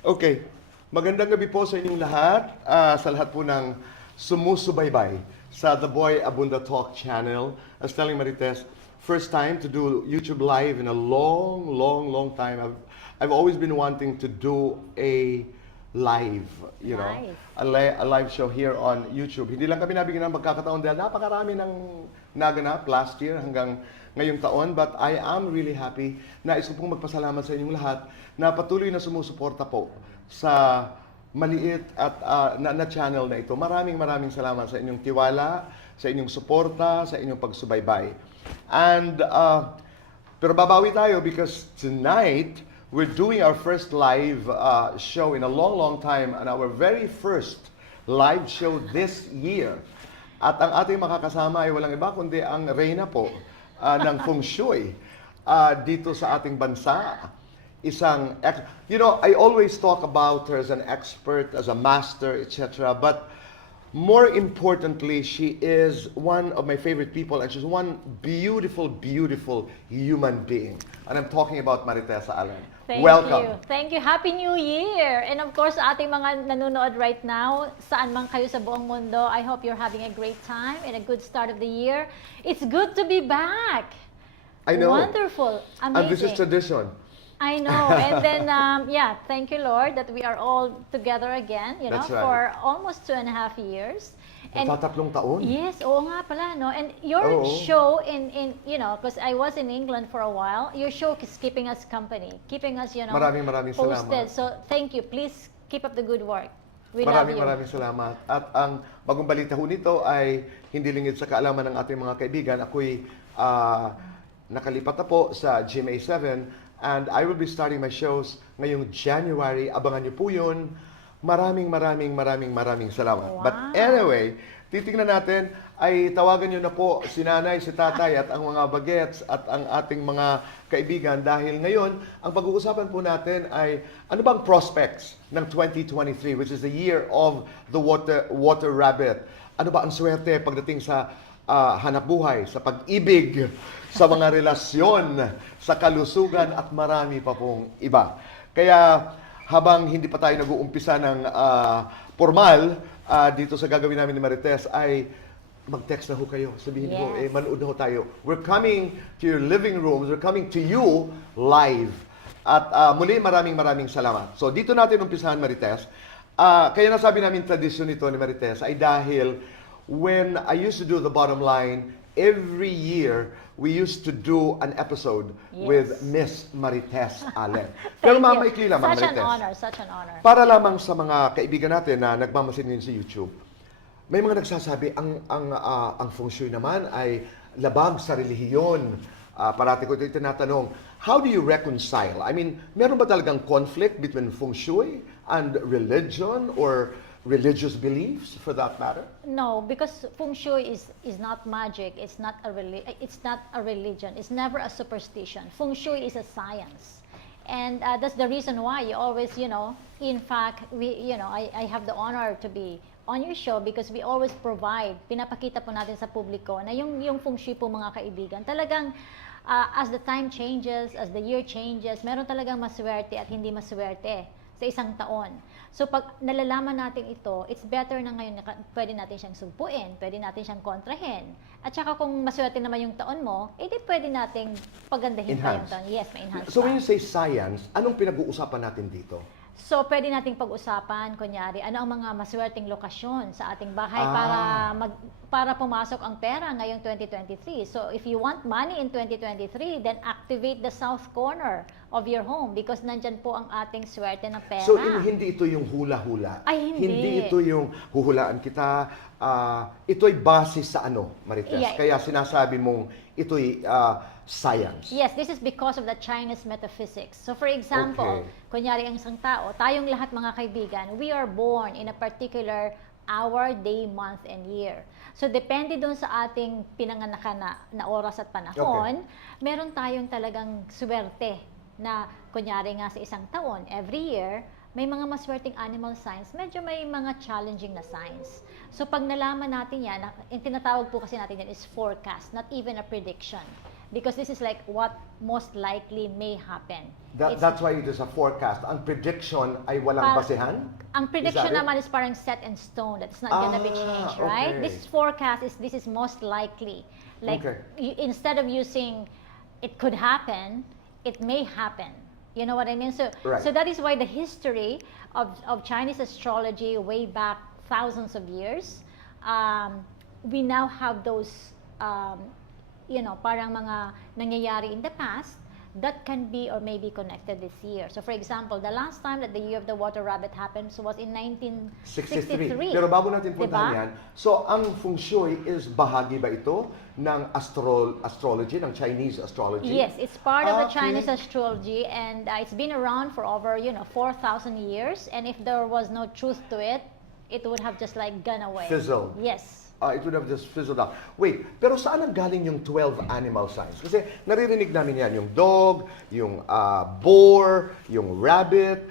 Okay. Magandang gabi po sa inyong lahat. Sa lahat po ng sumusubaybay sa The Boy Abunda Talk channel. I was telling Marites, first time to do YouTube live in a long time. I've always been wanting to do a live, you know, a live show here on YouTube. Hindi lang kami nabigyan ng magkakataon dahil napakarami ng naganap last year hanggang ngayong taon. But I am really happy. Nais ko pong magpasalamat sa inyong lahat na patuloy na sumusuporta po sa maliit at na channel na ito. Maraming salamat sa inyong tiwala, sa inyong suporta, sa inyong pagsubaybay. And pero babawi tayo because tonight we're doing our first live show in a long time, and our very first live show this year. At ang ating makakasama ay walang iba kundi ang reyna po ng Feng Shui dito sa ating bansa. You know, I always talk about her as an expert, as a master, etc. But more importantly, she is one of my favorite people, and she's one beautiful human being. And I'm talking about Marites Allen. Welcome. Thank you. Happy New Year! And of course, ating mga nanonood right now, saan man kayo sa buong mundo, I hope you're having a great time and a good start of the year. It's good to be back. I know. Wonderful. Amazing. And this is tradition. I know. And then, yeah, thank you, Lord, that we are all together again, you know, That's right. for almost 2.5 years. And Nagtatatlong taon? yes, oo nga pala, no? And your show in you know, because I was in England for a while, your show is keeping us company, keeping us, you know, Maraming posted. salamat. So, thank you. Please keep up the good work. We love you. Maraming salamat. At ang bagong balita ho nito ay hindi lingid sa kaalaman ng ating mga kaibigan. Ako'y nakalipat na po sa GMA7, and I will be starting my shows ngayong January. Abangan niyo po yun. Maraming salamat. Wow. But anyway, titingnan natin, ay tawagan niyo na po si nanay, si tatay, at ang mga bagets, at ang ating mga kaibigan. Dahil ngayon, ang pag-uusapan po natin ay ano bang prospects ng 2023, which is the year of the water rabbit. Ano ba ang swerte pagdating sa hanap buhay, sa pag-ibig, sa mga relasyon, sa kalusugan, at marami pa pong iba. Kaya habang hindi pa tayo nag-uumpisa ng formal dito sa gagawin namin ni Marites, ay mag-text na ho kayo. Sabihin ho, manood na ho tayo. We're coming to your living rooms. We're coming to you live. At muli, maraming salamat. So, dito natin umpisahan, Marites. Kaya nasabi namin tradisyon nito ni Marites ay dahil when I used to do the bottom line, every year, we used to do an episode with Miss Marites Allen. Pero mamaikli lamang, Marites. Such an honor. Para lamang sa mga kaibigan natin na nagmamasid ngayon sa YouTube, may mga nagsasabi, ang Feng Shui naman ay labag sa relihiyon. Parati ko ito tinatanong, how do you reconcile? I mean, meron ba talagang conflict between Feng Shui and religion or religious beliefs, for that matter? No, because Feng Shui is not magic. It's not a religion. It's never a superstition. Feng Shui is a science, and that's the reason why you always, you know, in fact, I have the honor to be on your show because we always provide, pinapakita po natin sa publiko na yung Feng Shui po, mga kaibigan, talagang as the time changes, as the year changes, meron talagang maswerte at hindi maswerte sa isang taon. So pag nalalaman natin ito, it's better na ngayon na pwede natin siyang sugpuin, pwede natin siyang kontrahin. At saka kung maswerte naman yung taon mo, edi pwede nating pagandahin pa yung taon. Yes, ma-enhance So pa. when you say science, anong pinag-uusapan natin dito? So pwede nating pag-usapan, kunyari, ano ang mga maswerteng lokasyon sa ating bahay para pumasok ang pera ngayong 2023. So if you want money in 2023, then activate the south corner of your home because nandyan po ang ating swerte ng pera. So hindi ito yung hula-hula. Ay, hindi. Hindi ito yung huhulaan kita. Ito'y base sa ano, Marites? Yeah. Kaya sinasabi mong ito'y science. Yes, this is because of the Chinese metaphysics. So for example, kunyari ang isang tao, tayong lahat mga kaibigan, we are born in a particular hour, day, month, and year. So depende dun sa ating pinanganakan na oras at panahon, meron tayong talagang swerte na kunyari nga sa isang taon, every year, may mga maswerteng animal signs, medyo may mga challenging na signs. So pag nalaman natin yan, yung tinatawag po kasi natin yan is forecast, not even a prediction. because this is like what most likely may happen. That's why it is a forecast. Ang prediction ay walang basehan? Ang prediction Is that it? naman is parang set in stone. That's not gonna be changed, right? okay. This forecast this is most likely. Like Okay. instead of using it could happen, it may happen. You know what I mean? So Right. so that is why the history of Chinese astrology way back thousands of years, we now have those parang mga nangyayari in the past that can be or may be connected this year. So for example, the last time that the year of the water rabbit happened was in 1963. Pero bago natin puntahan Diba? yan, so ang Feng Shui is bahagi ba ito ng astrology, ng Chinese astrology? Yes, it's part of the Okay. Chinese astrology, and it's been around for over 4,000 years. And if there was no truth to it, it would have just like gone away. Fizzled. Yes. It would have just fizzled out. Wait, pero saan ang galing yung 12 animal signs? Kasi naririnig namin yan, yung dog, yung boar, yung rabbit.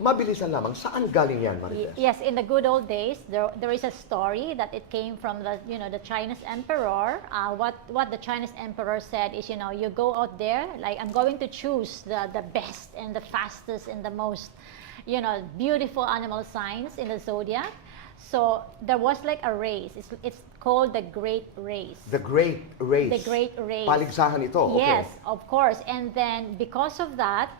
Mabilisan lamang, saan galing yan, Marites? Yes, in the good old days, there is a story that it came from the Chinese emperor. What the Chinese emperor said is, you go out there, like I'm going to choose the best and the fastest and the most, beautiful animal signs in the zodiac. So there was like a race. It's called the Great Race. The Great Race. The Great Race. Paligsahan ito. Okay. Yes, of course. And then because of that,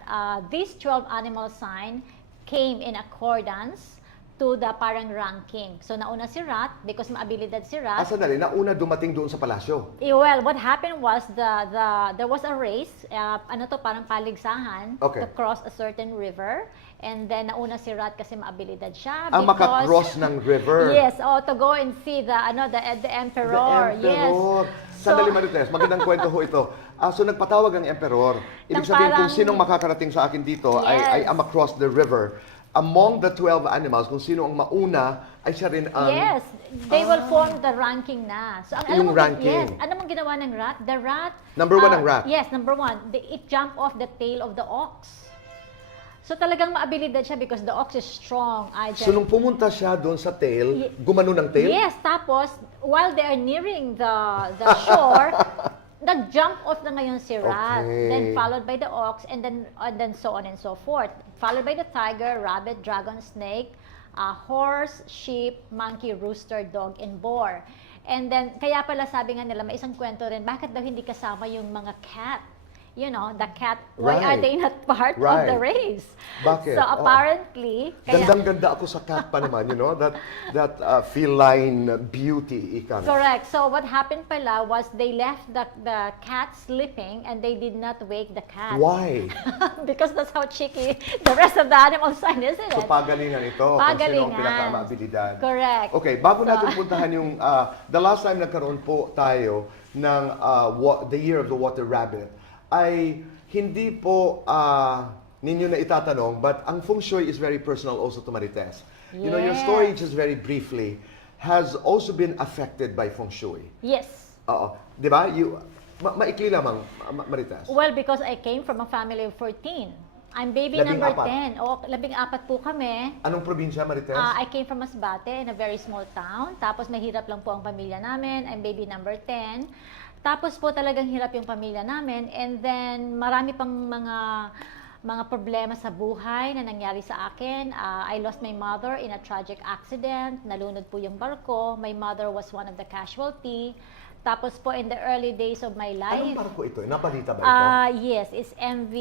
these 12 animal sign came in accordance to the parang ranking. So nauna si Rat because maabilidad si Rat. Sandali, nauna dumating doon sa palasyo. Well, what happened was there was a race, parang paligsahan Okay. to cross a certain river. And then nauna si Rat kasi maabilidad siya. Ang makakross ng river. Yes, to go and see the emperor. The Yes. emperor. Sandali, Marites, magandang kwento ho ito. So nagpatawag ang emperor. Ibig sabihin kung sinong makakarating sa akin dito ay am across the river. Among the 12 animals, kung sino ang mauna, ay siya rin ang... Yes, they will form the ranking na. So, Yung ranking. Yes, ano mong ginawa ng rat? The rat... Number one ang rat. Yes, number one. It jumped off the tail of the ox. So talagang maabilidad siya because the ox is strong. So nung pumunta siya doon sa tail, gumano ng tail? Yes, tapos, while they are nearing the shore, nag-jump off na ngayon si rat. Okay. Then followed by the ox, and then so on and so forth. Followed by the tiger, rabbit, dragon, snake, horse, sheep, monkey, rooster, dog, and boar. And then, kaya pala sabi nga nila, may isang kwento rin, bakit daw hindi kasama yung mga cat? The cat, why are they not part of the race? Bakit? So apparently, Gandang-ganda ako sa cat pa naman, that feline beauty, ika. Correct. So what happened pala was they left the cat sleeping and they did not wake the cat. Why? Because that's how cheeky the rest of the animal sign, isn't it? So pagalingan ito, kung sino ang pinaka-maabilidad. Correct. Okay, bago natin puntahan yung, the last time nagkaroon po tayo ng the year of the water rabbit, ay hindi po ninyo na itatanong, but ang Feng Shui is very personal also to Marites. Your story, just very briefly, has also been affected by Feng Shui. Yes. Oo. Di ba? Maikli lamang, Marites. Well, because I came from a family of 14. I'm baby number 10. 14 po kami. Anong probinsya, Marites? I came from Masbate in a very small town. Tapos mahirap lang po ang pamilya namin. I'm baby number 10. Tapos po talagang hirap yung pamilya namin, and then marami pang mga problema sa buhay na nangyari sa akin. I lost my mother in a tragic accident. Nalunod po yung barko. My mother was one of the casualty. Tapos po in the early days of my life. Anong barko ito? Napalita ba ito? Yes, it's MV,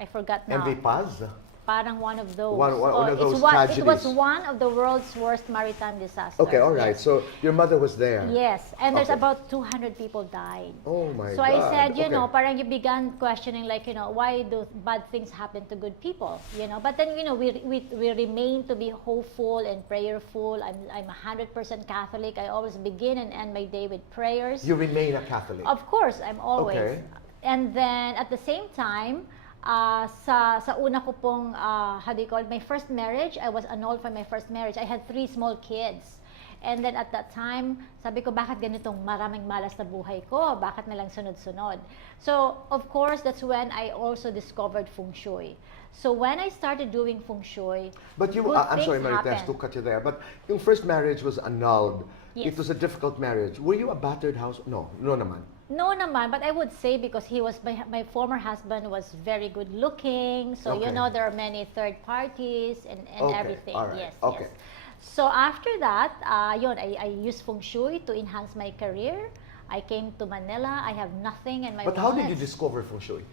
I forgot now. MV Paz? Parang one of those. One of those It was tragedies. one of the world's worst maritime disasters. Okay, all right. Yes. So your mother was there. Yes, and there's Okay. about 200 people died. Oh my So God. I said, Okay. parang you began questioning, like, why do bad things happen to good people? But then, we remain to be hopeful and prayerful. I'm 100% Catholic. I always begin and end my day with prayers. You remain a Catholic. Of course, I'm always. Okay. And then at the same time, sa una ko pong, how do you call it, my first marriage, I was annulled for my first marriage. I had 3 small kids. And then at that time, sabi ko, bakit ganitong maraming malas na buhay ko? Bakit nalang sunod-sunod? So, of course, that's when I also discovered Feng Shui. So, when I started doing Feng Shui, But you, good I'm sorry, things Marites, happened. to cut you there. But yung first marriage was annulled. Yes. It was a difficult marriage. Were you a battered house? No naman. No naman, but I would say because he was my former husband was very good looking. So Okay. you know there are many third parties and Okay, everything. all right, Yes, okay. yes. So after that, yun, I used feng shui to enhance my career. I came to Manila. I have nothing in my But how did you wallet. discover Feng Shui?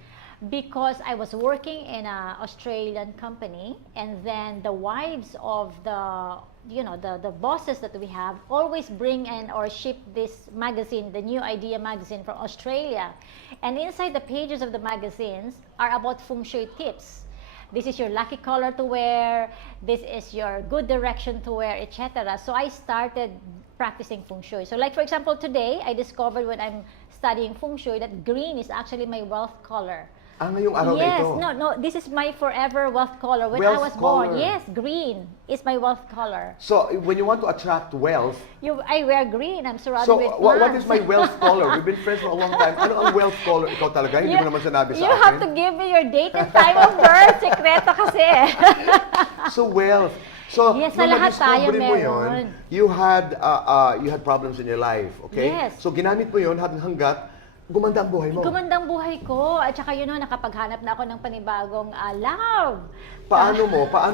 Because I was working in an Australian company, and then the wives of the bosses that we have always bring in or ship this magazine, the New Idea magazine from Australia. And inside the pages of the magazines are about feng shui tips. This is your lucky color to wear, this is your good direction to wear, etc. So I started practicing feng shui. So like for example, today I discovered when I'm studying feng shui that green is actually my wealth color. Ngayong araw na Yes, ito. no, this is my forever wealth color. When I Wealth was born, color. yes, green is my wealth color. So, when you want to attract wealth, I wear green. I'm surrounded so with what plants. is my wealth color? We've been friends for a long time. Ano ang wealth color? Ikaw talaga? Hindi mo naman sinabi sa You have to akin. give me your date and time of birth. Sekreto kasi. So, wealth. So, Yes, sa nung lahat tayo ma-discovery mo meron. you had problems in your life, okay? Yes. So, ginamit mo yun hanggat gumanda ang buhay mo. Gumandang buhay ko. At saka nakapaghanap na ako ng panibagong love. Paano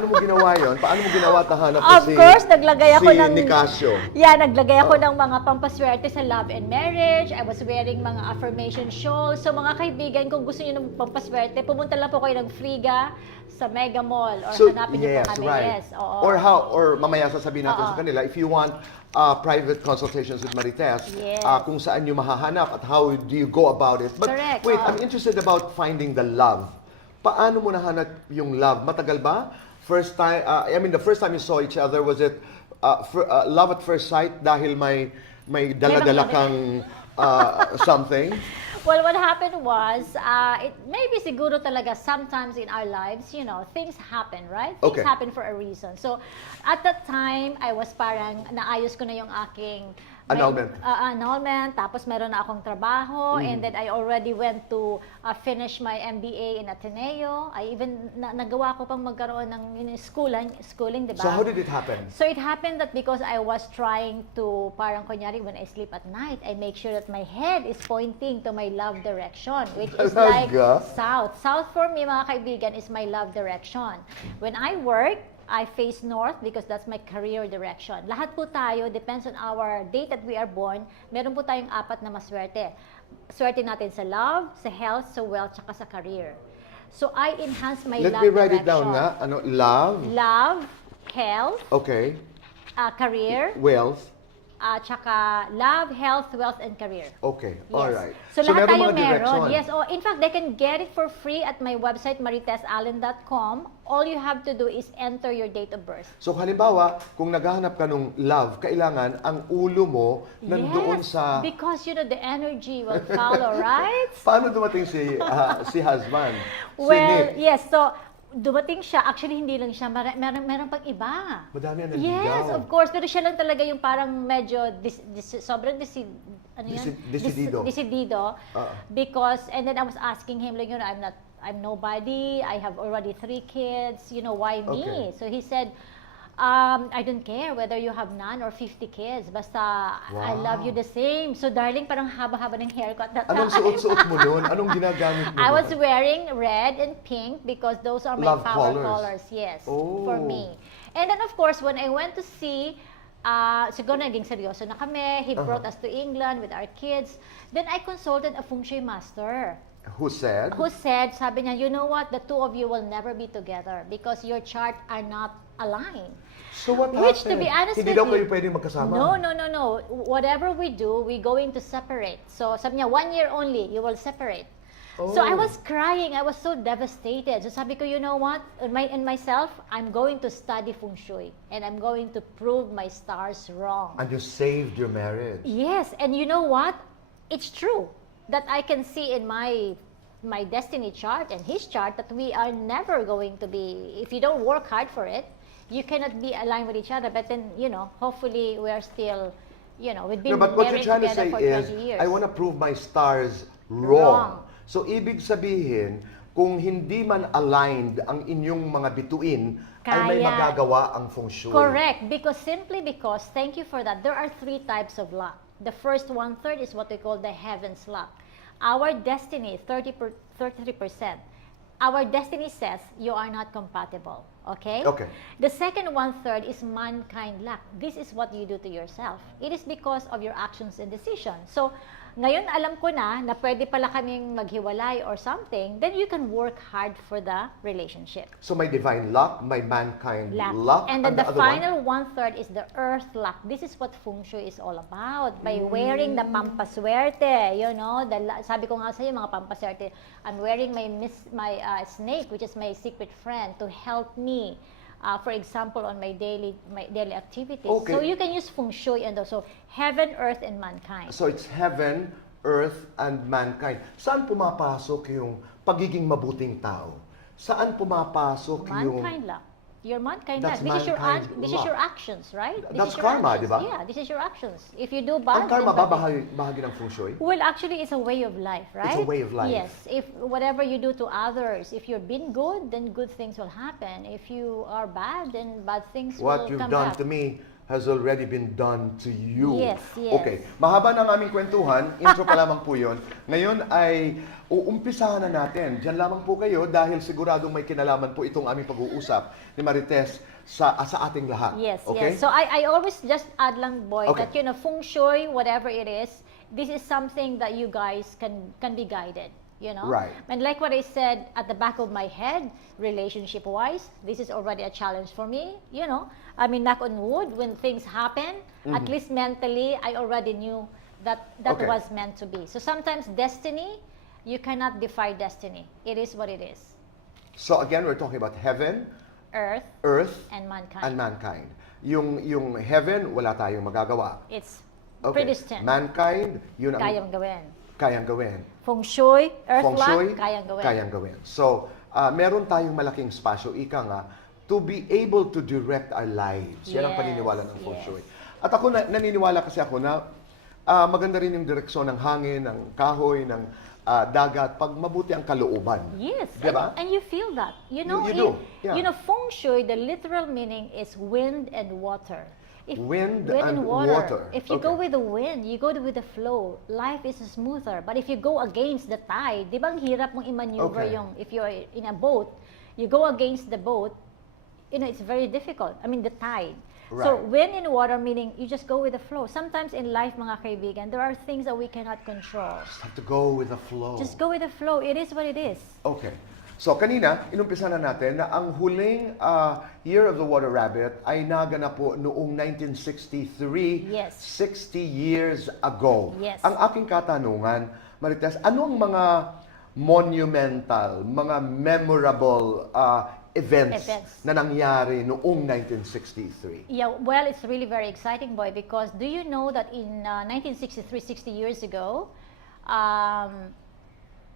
mo ginawa yun? Paano mo ginawa at nahanap mo Of course, naglagay ako si ng... Nicasio? Yeah, naglagay ako ng mga pampaswerte sa love and marriage. I was wearing mga affirmation shawls. So mga kaibigan, kung gusto niyo ng pampaswerte, pumunta lang po kayo ng Friga sa Mega Mall or hanapin niyo po kami. Right. Yes, oo. Or mamaya sasabihin natin Oo. sa kanila, if you want private consultations with Marites, Yes. kung saan nyo mahahanap at how do you go about it. But Correct, wait, oo. I'm interested about finding the love. Paano mo nahanap yung love? Matagal ba? The first time you saw each other, was it love at first sight dahil may dala-dala kang something? Well, what happened was, it maybe siguro talaga sometimes in our lives, things happen, right? Things Okay. happen for a reason. So, at that time, I was parang naayos ko na yung aking Annulment. annulment, tapos meron na akong trabaho, and then I already went to finish my MBA in Ateneo. I even nagawa ko pang magkaroon ng schooling, di ba? So how did it happen? So it happened that because I was trying to, parang kunyari, when I sleep at night, I make sure that my head is pointing to my love direction, which is like Talaga? south. South for me, mga kaibigan, is my love direction. When I work, I face north because that's my career direction. Lahat po tayo, depends on our date that we are born, meron po tayong 4 na maswerte. Swerte natin sa love, sa health, sa wealth, tsaka sa career. So I enhance my Let love me write direction. it down nga. Love, Love, health, okay, career, wealth, tsaka love, health, wealth, and career. okay, Yes. alright. So, lahat meron tayo mga meron. direction. Yes. Oh, in fact, they can get it for free at my website, maritesallen.com. All you have to do is enter your date of birth. So halimbawa, kung naghahanap ka ng love, kailangan ang ulo mo nandoon Yes, sa... because the energy will follow, right? Paano dumating si husband? Si Well, Nick? yes. So, dumating siya. Actually, hindi lang siya. Meron pang iba. Madami ang Yes, naligaw. of course. Pero siya lang talaga yung parang medyo sobrang Decidido. Decidido. Because, and then I was asking him, like, I'm nobody. I have already 3 kids. Why me? Okay. So he said, I don't care whether you have none or 50 kids. Basta, I love you the same. So, darling, parang haba-haba ng hair ko at that Anong time. suot-suot mo nun? Anong ginagamit mo I was nun? wearing red and pink because those are my Love power colors. colors. Yes, Oh. for me. And then, of course, when I went to see, siguro naging seryoso na kami. He brought us to England with our kids. Then I consulted a feng shui master Who said? who said, sabi niya, you know what, the 2 of you will never be together because your chart are not aligned. So what Which, to happened? be honest Hindi with daw you, kayo pwedeng magkasama? No. Whatever we do, we're going to separate. So sabi niya, 1 year only, you will separate. So I Oh. was crying. I was so devastated. So sabi ko, you know what? In myself, I'm going to study feng shui. And I'm going to prove my stars wrong. And you saved your marriage. Yes, and you know what? It's true that I can see in my destiny chart and his chart that we are never going to be, if you don't work hard for it, you cannot be aligned with each other. But then, hopefully we are still, we've been No, but what you're married trying to together say for is, 20 years. I want to prove my stars wrong. Wrong. So, ibig sabihin, kung hindi man aligned ang inyong mga bituin, ay may Kaya. magagawa ang feng shui. Correct, because thank you for that, there are 3 types of luck. The first one-third is what we call the heaven's luck. Our destiny, 33%. Our destiny says you are not compatible. Okay? Okay. The second one-third is mankind luck. This is what you do to yourself. It is because of your actions and decisions. So, ngayon alam ko na pwede pala kaming maghiwalay or something, then you can work hard for the relationship. So may divine luck, may mankind luck, And then the other final one-third is the earth luck. This is what Feng Shui is all about. By wearing the pampaswerte, sabi ko nga sa'yo, mga pampaswerte, I'm wearing my snake, which is my secret friend, to help me. For example, on my daily activities. Okay. So you can use Feng Shui and also heaven, earth, and mankind. So it's heaven, earth, and mankind. Saan pumapasok yung pagiging mabuting tao? Saan pumapasok yung... Mankind luck. Your mankind That's luck. This is your luck. actions, right? That's is your karma, actions. di ba? Yeah, this is your actions. If you do bad, Ang karma then ba bad. bahagi ng Feng Shui? Well, actually, it's a way of life, right? It's a way of life. Yes. If whatever you do to others, if you're being good, then good things will happen. If you are bad, then bad things What will you've come done back. to me has already been done to you. Yes, yes. Okay, mahaba ng aming kwentuhan, intro pa lamang po yun. Ngayon ay uumpisahan na natin. Diyan lamang po kayo dahil siguradong may kinalaman po itong aming pag-uusap ni Marites sa ating lahat. Yes, okay? yes. So I always just add lang, boy, Okay. that Feng Shui, whatever it is, this is something that you guys can be guided. Right. And like what I said at the back of my head, relationship-wise, this is already a challenge for me. I mean, knock on wood, when things happen, at least mentally, I already knew that Okay. was meant to be. So sometimes destiny, you cannot defy destiny. It is what it is. So again, we're talking about heaven, Earth earth, and mankind. and mankind. Yung heaven, wala tayong magagawa. It's Okay. predestined. Mankind, yun ang Kayang gawin. kayang gawin. Feng Shui, Earth Feng Shui, luck, kayang gawin. kayang gawin. So, meron tayong malaking spasyo, ika nga, to be able to direct our lives. Yan ang Yes, paniniwala ng Feng yes. Shui. At ako, naniniwala kasi ako na maganda rin yung direksyon ng hangin, ng kahoy, ng dagat, pag mabuti ang kalooban. Yes, Diba? and you feel that. You do, yeah. Feng Shui, the literal meaning is wind and water. Wind and water. If you go Okay. with the wind, you go with the flow, life is smoother. But if you go against the tide, di ba ang hirap mong i-maneuver Okay. if you're in a boat, you go against the boat, it's very difficult. I mean, the tide. So Right. wind and water meaning you just go with the flow. Sometimes in life, mga kaibigan, there are things that we cannot control. Just have to go with the flow. Just go with the flow. It is what it is. Okay. So kanina, inumpisa na natin na ang huling Year of the Water Rabbit ay naganap po noong 1963, Yes. 60 years ago. Yes. Ang aking katanungan, Marites, anong mga monumental, mga memorable events na nangyari noong 1963? Yeah, well, it's really very exciting, boy, because do you know that in 1963, 60 years ago,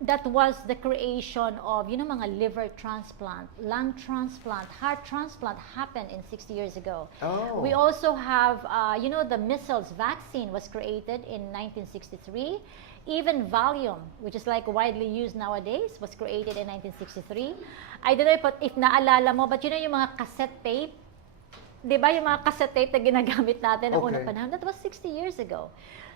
that was the creation of, mga liver transplant, lung transplant, heart transplant happened in 60 years ago. Oh. We also have, the measles vaccine was created in 1963. Even Valium, which is like widely used nowadays, was created in 1963. I don't know if naalala mo, but yung mga cassette tape, di ba yung mga cassette tape na ginagamit natin noong unang panahon, that was 60 years ago.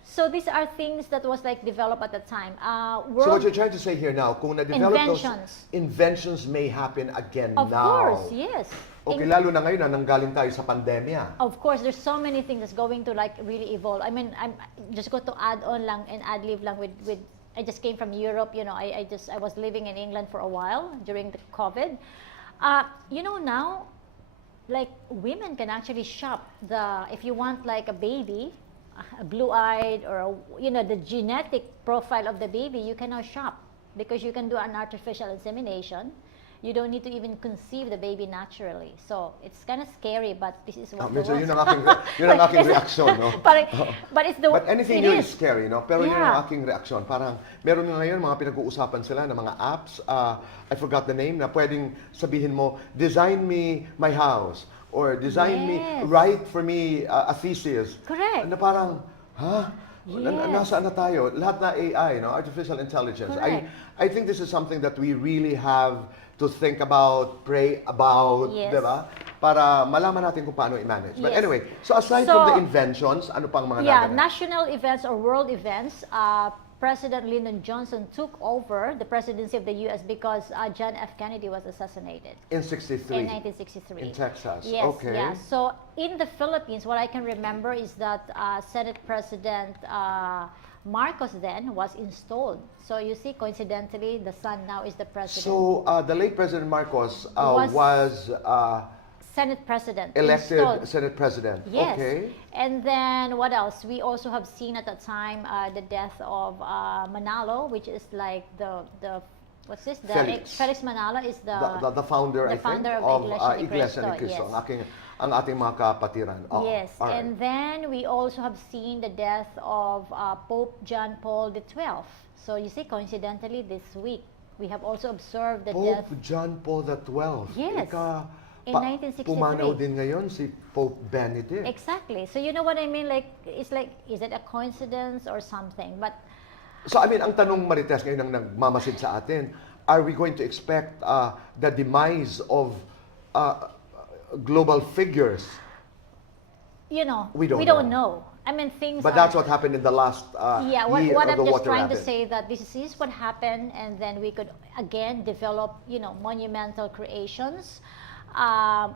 So these are things that was like developed at the time. So what you're trying to say here now, kung na-develop Inventions. those inventions may happen again Of now. course, yes. Okay, lalo na ngayon na nanggaling tayo sa pandemya. Of course, there's so many things that's going to like really evolve. I mean, I'm just going to add on lang and ad lib lang with I just came from Europe, I was living in England for a while during the COVID. Now, like women can actually shop if you want like a baby, a blue-eyed or the genetic profile of the baby, you can now shop because you can do an artificial insemination. You don't need to even conceive the baby naturally. So it's kind of scary, but this is what Medyo the yun ang aking reaksyon, no? But it's the But anything new is is. scary, no? Pero yun Yeah. ang aking reaksyon. Parang meron nga ngayon mga pinag-uusapan sila ng mga apps, I forgot the name, na pwedeng sabihin mo, design me my house, or design me, Yes. write for me a thesis. Correct. Na parang, ha? Yes. Nasaan na tayo? Lahat na AI, no? Artificial intelligence. Correct. I think this is something that we really have to think about, pray about, Yes. di ba? Para malaman natin kung paano i-manage. But Yes. anyway, so aside So, from the inventions, ano pang mga Yeah, naganap? national events or world events. President Lyndon Johnson took over the presidency of the U.S. because John F. Kennedy was assassinated In 63. in 1963. In Texas. Yes, Okay. yeah. So in the Philippines, what I can remember is that Senate President Marcos then was installed. So you see, coincidentally, the son now is the president. So the late President Marcos was Senate President elected installed. Senate President. Yes. Okay. And then what else? We also have seen at that time the death of Manalo, which is like the what's this? Felix Manalo is The founder, the I founder think, of the Iglesia ni Cristo. yes. Ang ating mga kapatiran. Oh, Yes, all right. and then we also have seen the death of Pope John Paul XII. So you see, coincidentally, this week we have also observed the death. Pope John Paul XII. Yes. In 1963. Pumanaw din ngayon si Pope Benedict. Exactly. So you know what I mean? Like, it's like, is it a coincidence or something? But So I mean, ang tanong Marites ngayon ang nagmamasid sa atin, are we going to expect the demise of global figures? you know, We don't know. I mean, things. But that's what happened in the last Yeah, year what of I'm the just water trying to rabbit. say that this is what happened, and then we could again develop, monumental creations.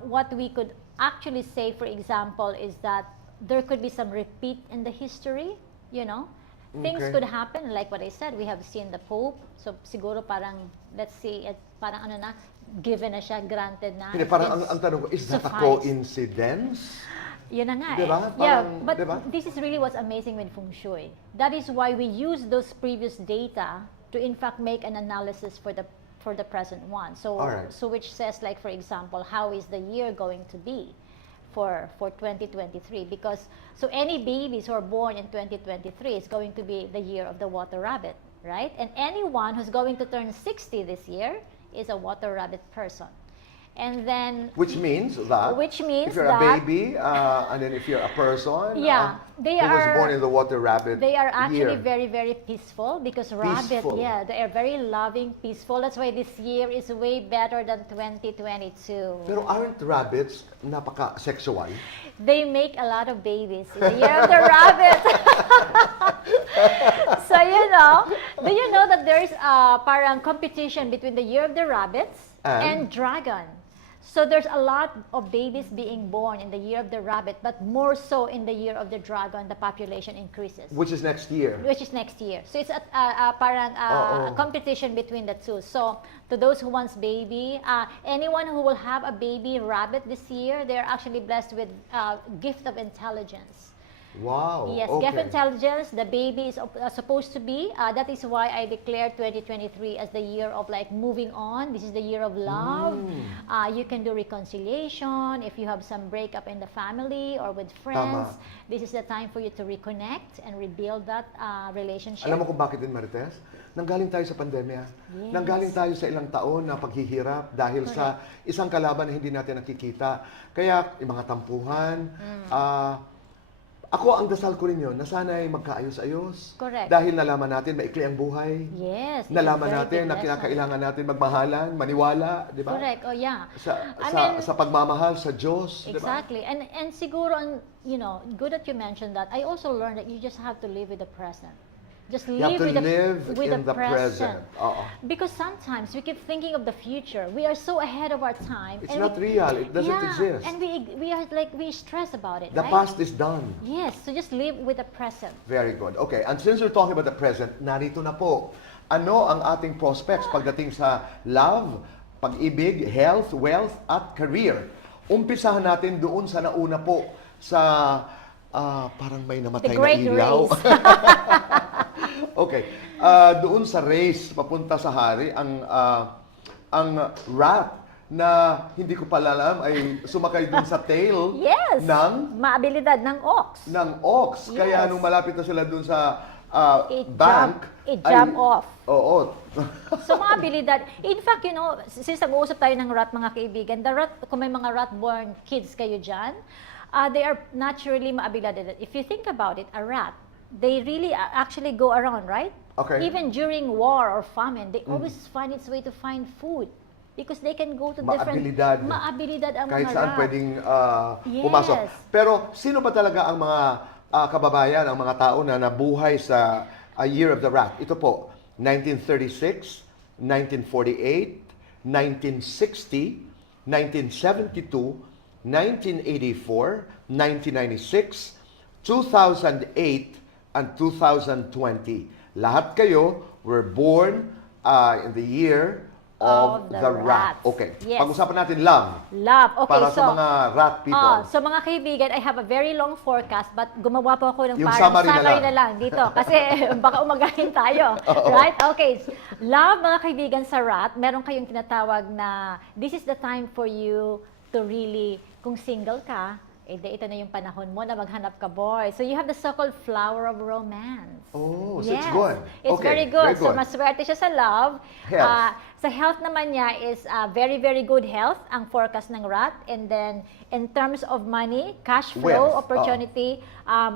What we could actually say, for example, is that there could be some repeat in the history. Things Okay. could happen, like what I said. We have seen the Pope, so siguro parang let's say parang ano na, given na siya, granted na. Hindi, parang ang tanong ko, is that a suffice. coincidence? Yun na nga Diba? Yeah, Parang, but diba? this is really what's amazing with Feng Shui. That is why we use those previous data to in fact make an analysis for the present one. So, Alright. so which says, like, for example, how is the year going to be for 2023? Because so any babies who are born in 2023 is going to be the year of the water rabbit, right? And anyone who's going to turn 60 this year is a water rabbit person. And then Which means that if you're a that- baby, and then if you're a person Yeah, they who was are- born in the water rabbit they are actually year. very, very peaceful because rabbit, Peaceful. yeah, they are very loving, peaceful. That's why this year is way better than 2022. Pero aren't rabbits napaka-sexual? They make a lot of babies in the year of the rabbit. So, do you know that there's parang competition between the year of the rabbits and dragon? So there's a lot of babies being born in the year of the rabbit, but more so in the year of the dragon, the population increases. Which is next year. Which is next year. So it's parang a competition between the two. So to those who wants baby, anyone who will have a baby rabbit this year, they're actually blessed with gift of intelligence. Wow. Yes, okay. gift intelligence, the baby is supposed to be. That is why I declared 2023 as the year of like moving on. This is the year of love. You can do reconciliation if you have some breakup in the family or with friends. Tama. This is the time for you to reconnect and rebuild that relationship. Alam mo kung bakit din, Marites? Nanggaling tayo sa pandemya. Yes. Nanggaling tayo sa ilang taon na paghihirap dahil sa isang kalaban na hindi natin nakikita. Kaya, yung mga tampuhan, ako, ang dasal ko rin yun, na sana'y magkaayos-ayos. Correct. Dahil nalaman natin, maikli ang buhay. Yes. it's a Nalaman very natin big na lesson. kinakailangan natin magmahalan, maniwala, di ba? Correct. Oh, yeah. I Sa, mean, sa pagmamahal sa Diyos, di ba? exactly. And siguro, good that you mentioned that. I also learned that you just have to live with the present. Just You have live to with live in the the present. Oo. Because sometimes we keep thinking of the future. We are so ahead of our time. It's and not real. It doesn't exist. And we stress about it. The right? past is done. Yes. So just live with the present. Very good. Okay, and since we're talking about the present, narito na po. Ano ang ating prospects pagdating sa love, pag-ibig, health, wealth, at career? Umpisahan natin doon sa nauna po sa parang may namatay The great na ilaw. race. Okay. Doon sa race papunta sa hari, ang rat na hindi ko pala alam ay sumakay dun sa tail Yes. ng Maabilidad ng ox. ox. Kaya Yes. nung malapit na sila dun sa It bank, jump off. Oo. So mga abilidad, in fact, since nag-uusap tayo ng rat, mga kaibigan, the rat, kung may mga rat-born kids kayo dyan, they are naturally maabilidad. If you think about it, a rat, they really actually go around, right? Okay. Even during war or famine, they always find its way to find food because they can go to different maabilidad ang Kahit mga saan rat. pwedeng Yes. pumasok. Pero sino ba talaga ang mga kababayan, ang mga tao na nabuhay sa Year of the Rat? Ito po, 1936, 1948, 1960, 1972, 1984, 1996, 2008, and 2020. Lahat kayo were born in the year of the rat. rats. Okay. Yes. Pag-usapan natin love. Love. Okay, Para so sa mga rat people. So mga kaibigan, I have a very long forecast but gumawa po ako ng Yung parang summary na lang dito kasi baka umagahin tayo. Right? Okay. Love, mga kaibigan, sa rat, meron kayong tinatawag na this is the time for you to really, kung single ka, ito na yung panahon mo na maghanap ka, boy. So you have the so-called flower of romance. Oh, so Yes. it's good. It's Okay, very good. very So good. maswerte siya sa love. Health. Sa health naman niya is very, very good health ang forecast ng rat. And then, in terms of money, cash flow, Wealth. opportunity,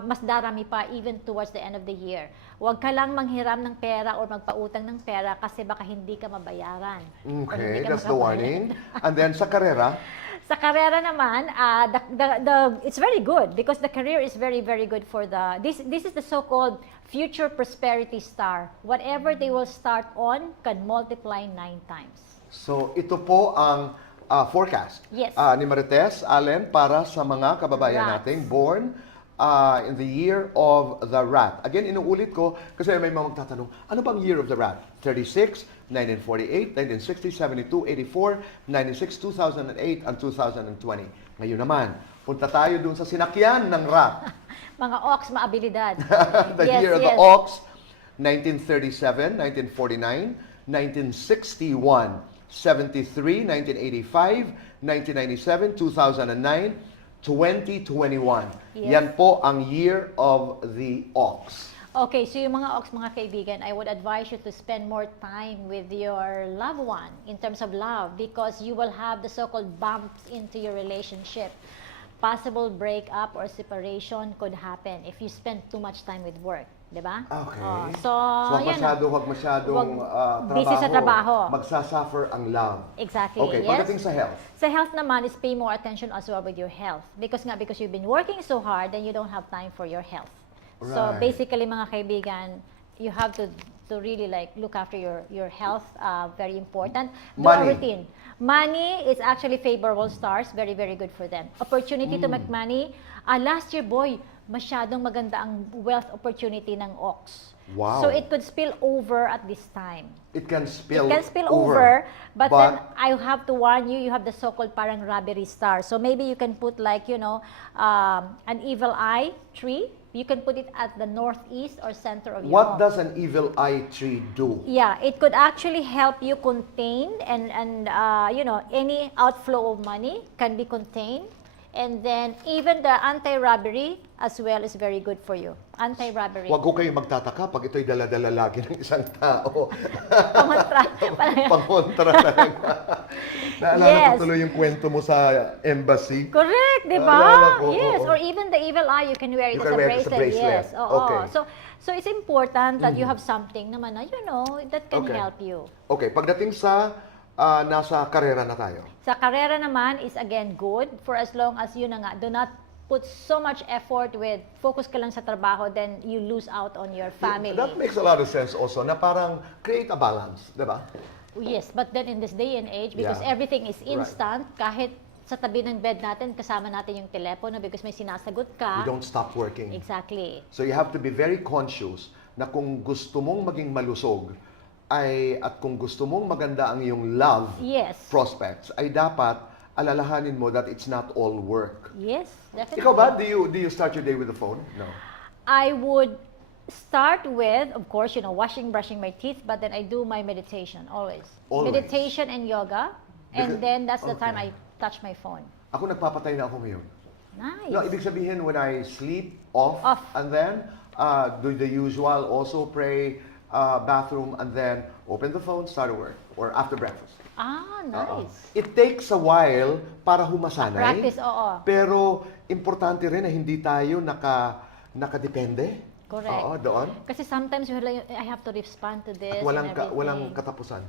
mas darami pa even towards the end of the year. Huwag ka lang manghiram ng pera or magpautang ng pera kasi baka hindi ka mabayaran. Or Okay, hindi ka that's the makabayad. warning. And then sa karera, Sa karera naman, it's very good because the career is very, very good for this is the so-called future prosperity star. Whatever they will start on can multiply 9 times. so ito po ang forecast Yes. ni Marites Allen para sa mga kababayan Rats. nating born in the year of the rat. Again, inuulit ko kasi may mga magtatanong, ano bang year of the rat? 36, 1948, 1960, 72, 84, 96, 2008, and 2020. Ngayon naman, punta tayo dun sa sinakyan ng rat. Mga ox, maabilidad. The Yes, year of the yes. ox, 1937, 1949, 1961, 73, 1985, 1997, 2009, 2021. Yes. Yan po ang year of the ox. Okay, so yung mga ox, mga kaibigan, I would advise you to spend more time with your loved one in terms of love because you will have the so-called bumps into your relationship. Possible breakup or separation could happen if you spend too much time with work. Diba? Okay. So, Huwag yun, masyadong busy sa trabaho. Magsasuffer ang love. Exactly, Okay, yes. pagdating sa health. Sa health naman is pay more attention as well with your health. Because you've been working so hard, then you don't have time for your health. So Right. basically, mga kaibigan, you have to really like look after your health. Very important. Do a Money. routine. Money is actually favorable stars. Very, very good for them. Opportunity to make money. Last year, boy, masyadong maganda ang wealth opportunity ng ox. Wow. So it could spill over at this time. It can spill over, but then I have to warn you, you have the so-called parang robbery star. So maybe you can put like, an evil eye tree. You can put it at the northeast or center of your What home. does an evil eye tree do? Yeah, it could actually help you contain and any outflow of money can be contained. And then even the anti-robbery as well is very good for you. Anti-robbery. Huwag ko kayo magtataka pag ito'y dala-dala lagi ng isang tao. Pangontra. Pangontra talaga. Naalala ko tuloy yung kwento mo sa embassy. Correct, di Naalala ba? ko, Yes, oo. or even the evil eye, you can wear it You as can a wear it as a bracelet. bracelet. Yes, oo. Okay. So it's important that you have something naman na, that can Okay. help you. Okay, pagdating sa nasa karera na tayo. Sa karera naman is again good for as long as do not put so much effort with focus ka lang sa trabaho, then you lose out on your family. That makes a lot of sense also na parang create a balance, di ba? Yes, but then in this day and age, because Yeah. everything is instant, kahit sa tabi ng bed natin, kasama natin yung telepono because may sinasagot ka. You don't stop working. Exactly. So you have to be very conscious na kung gusto mong maging malusog at kung gusto mong maganda ang iyong love Yes. prospects, ay dapat alalahanin mo that it's not all work. Yes, definitely. Ikaw ba, do you start your day with the phone? No. I would start with, of course, brushing my teeth, but then I do my meditation always. Always? Meditation and yoga, and Because- then that's the time okay. I touch my phone. Ako nagpapatay na ako ngayon. Nice. No, ibig sabihin when I sleep off. And then do the usual, also pray, bathroom, and then open the phone, start work, or after breakfast. Nice. It takes a while para humasanay. Practice, oo. Pero importante rin na hindi tayo nakadepende Correct. Oo, doon. Kasi sometimes I have to respond to this At walang, and everything. walang katapusan.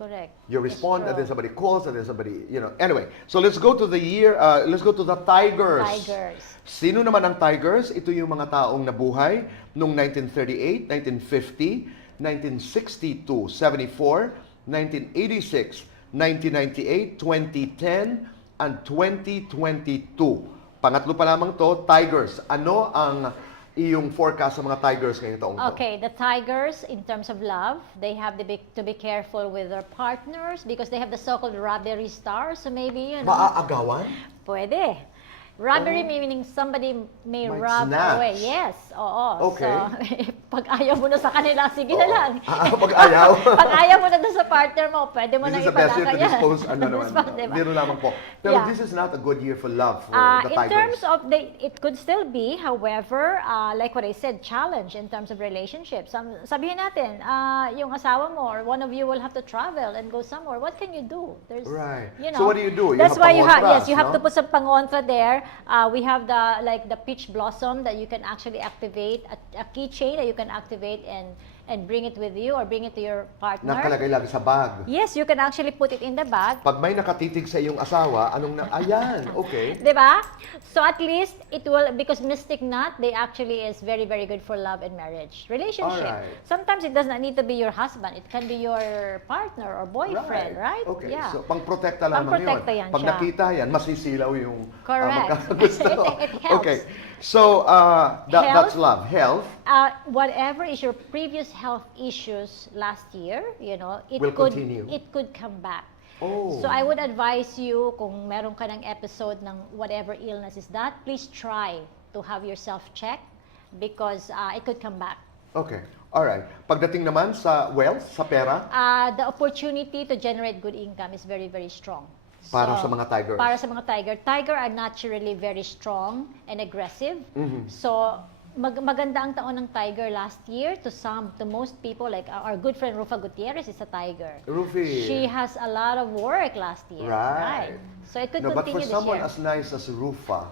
Correct. You It's respond, and true. then somebody calls, and then somebody, Anyway, so let's go to the year, let's go to the Tigers. Tigers. Sino naman ang Tigers? Ito yung mga taong nabuhay noong 1938, 1950, 1962, 74, 1986, 1998, 2010, and 2022. Pangatlo pa lamang to, Tigers. Ano ang iyong forecast sa mga Tigers ngayong taong to? Okay, the Tigers, in terms of love, they have to be careful with their partners because they have the so-called robbery stars. So maybe, Maaagawan? pwede. Robbery meaning somebody may Might rob snatch. away. Yes, oo. Okay. So, pag ayaw mo na sa kanila, sige na lang. Pag ayaw? Pag ayaw mo na dun sa partner mo, pwede mo na This is the best year to ipadaka yan. dispose, naman. Dispose, diba? Biro lamang po. Pero Yeah. this is not a good year for love for the In Tigers. terms of it could still be, however, like what I said, challenge in terms of relationships. Sabihin natin, yung asawa mo or one of you will have to travel and go somewhere. What can you do? There's, Right. You know, So what do you do? That's why you have pangontras, you have no? to put some pangontra there. We have the peach blossom that you can actually activate, a keychain that you can activate and bring it with you or bring it to your partner. Nakalagay lagi sa bag. Yes, you can actually put it in the bag. Pag may nakatitig sa iyong asawa, ayan, okay. Diba? So at least it will, because mystic nut, they actually is very, very good for love and marriage. Relationship. Alright. Sometimes it does not need to be your husband. It can be your partner or boyfriend, right? Okay, Yeah. so pang-protekta lamang Pang-protekta yun. yan Pag siya. nakita yan, masisilaw yung Correct. magkakagusto. It helps. Okay, so that's Health. love. Health Whatever is your previous health issues last year, it Will could continue. it could come back. Oh. So I would advise you, kung meron ka ng episode ng whatever illness is that, please try to have yourself checked because it could come back. Okay, alright. Pagdating naman sa wealth, sa pera, The opportunity to generate good income is very, very strong. para sa mga Tigers. Para sa mga tiger. Tiger are naturally very strong and aggressive. Mm-hmm. So, maganda ang taon ng tiger last year to most people, like our good friend Rufa Gutierrez is a tiger. Rufi. She has a lot of work last year. Right. So it could No, but for continue this someone year. as nice as Rufa,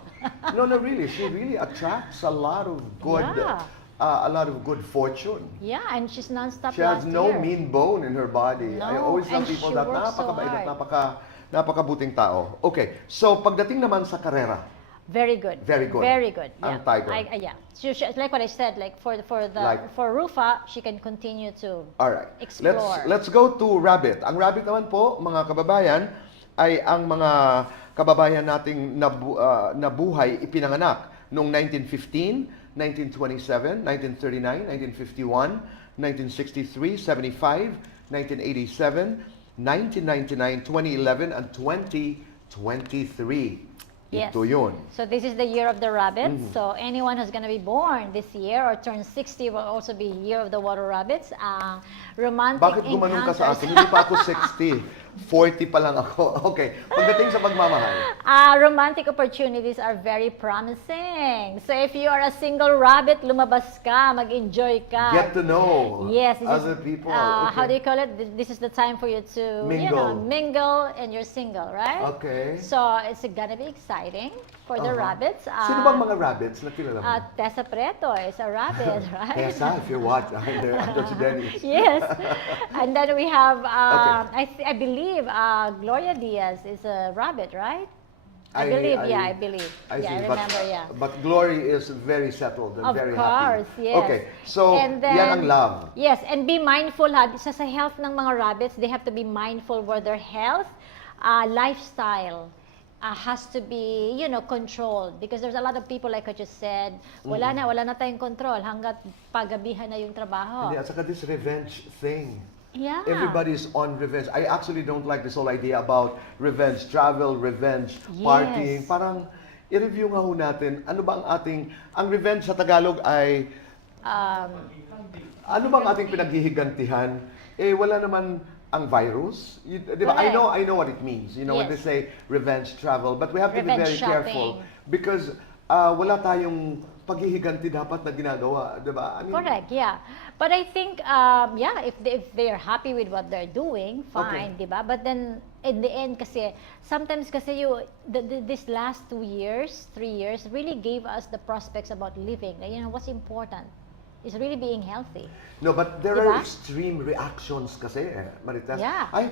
no, really, she really attracts a lot of good, Yeah. a lot of good fortune. Yeah, and she's non-stop She has last no year. mean bone in her body. I No, always tell and people she that works so napakabait at hard. napakabuting tao. Okay, so pagdating naman sa karera, Very good. Very good. Very good. Ang Yeah. tiger. Yeah. So, like what I said, like for Rufa, she can continue to alright. explore. Let's go to rabbit. Ang rabbit naman po, mga kababayan, ay ang mga kababayan nating nabuhay, ipinanganak noong 1915, 1927, 1939, 1951, 1963, 75, 1987, 1999, 2011, and 2023. Yes. Ito yun. So this is the year of the rabbit. Mm-hmm. So anyone who's going to be born this year or turn 60 will also be year of the water rabbits. Romantic Bakit gumanong ka sa encounters. akin? Hindi pa ako 60. 40 pa lang ako. Okay. Pagdating sa pagmamahal. Romantic opportunities are very promising. So if you are a single rabbit, lumabas ka, mag-enjoy ka. Get to know Yes, this other is, people. How do Okay. you call it? This is the time for you to Mingle. mingle, and you're single, right? Okay. So it's gonna be exciting for the Uh-huh. rabbits. Sino bang mga rabbits na kilala mo? Tessa Preto is a rabbit, right? Tessa, if you watch, under si Dennis. Yes. And then we have, I believe, Gloria Diaz is a rabbit, right? I believe. I remember, yeah. But Glory is very settled and Of very course, happy. yes. Okay, so And then, yan ang love. Yes, and be mindful sa health ng mga rabbits, they have to be mindful where their health, lifestyle, has to be, controlled. Because there's a lot of people, like I just said, wala na tayong control hanggat pagabihan na yung trabaho. Hindi, at saka this revenge thing. Yeah. Everybody's on revenge. I actually don't like this whole idea about revenge travel, revenge partying. Yes. Parang i-review nga ho natin, ano ba ang revenge sa Tagalog ay, ano bang ating pinaghihigantihan? Wala naman ang virus. Di ba? I Correct. know what it means. When Yes. they say revenge travel. But we have to be Revenge very careful. shopping. Because wala tayong paghihiganti dapat na ginagawa. Di ba? I mean, Correct, yeah. But I think, if they're happy with what they're doing, fine, Okay. di ba? But then, in the end, kasi, sometimes kasi this last 2 years, 3 years, really gave us the prospects about living. What's important. is really being healthy. No, but there Diba? are extreme reactions kasi, Marites. Yeah. Ay,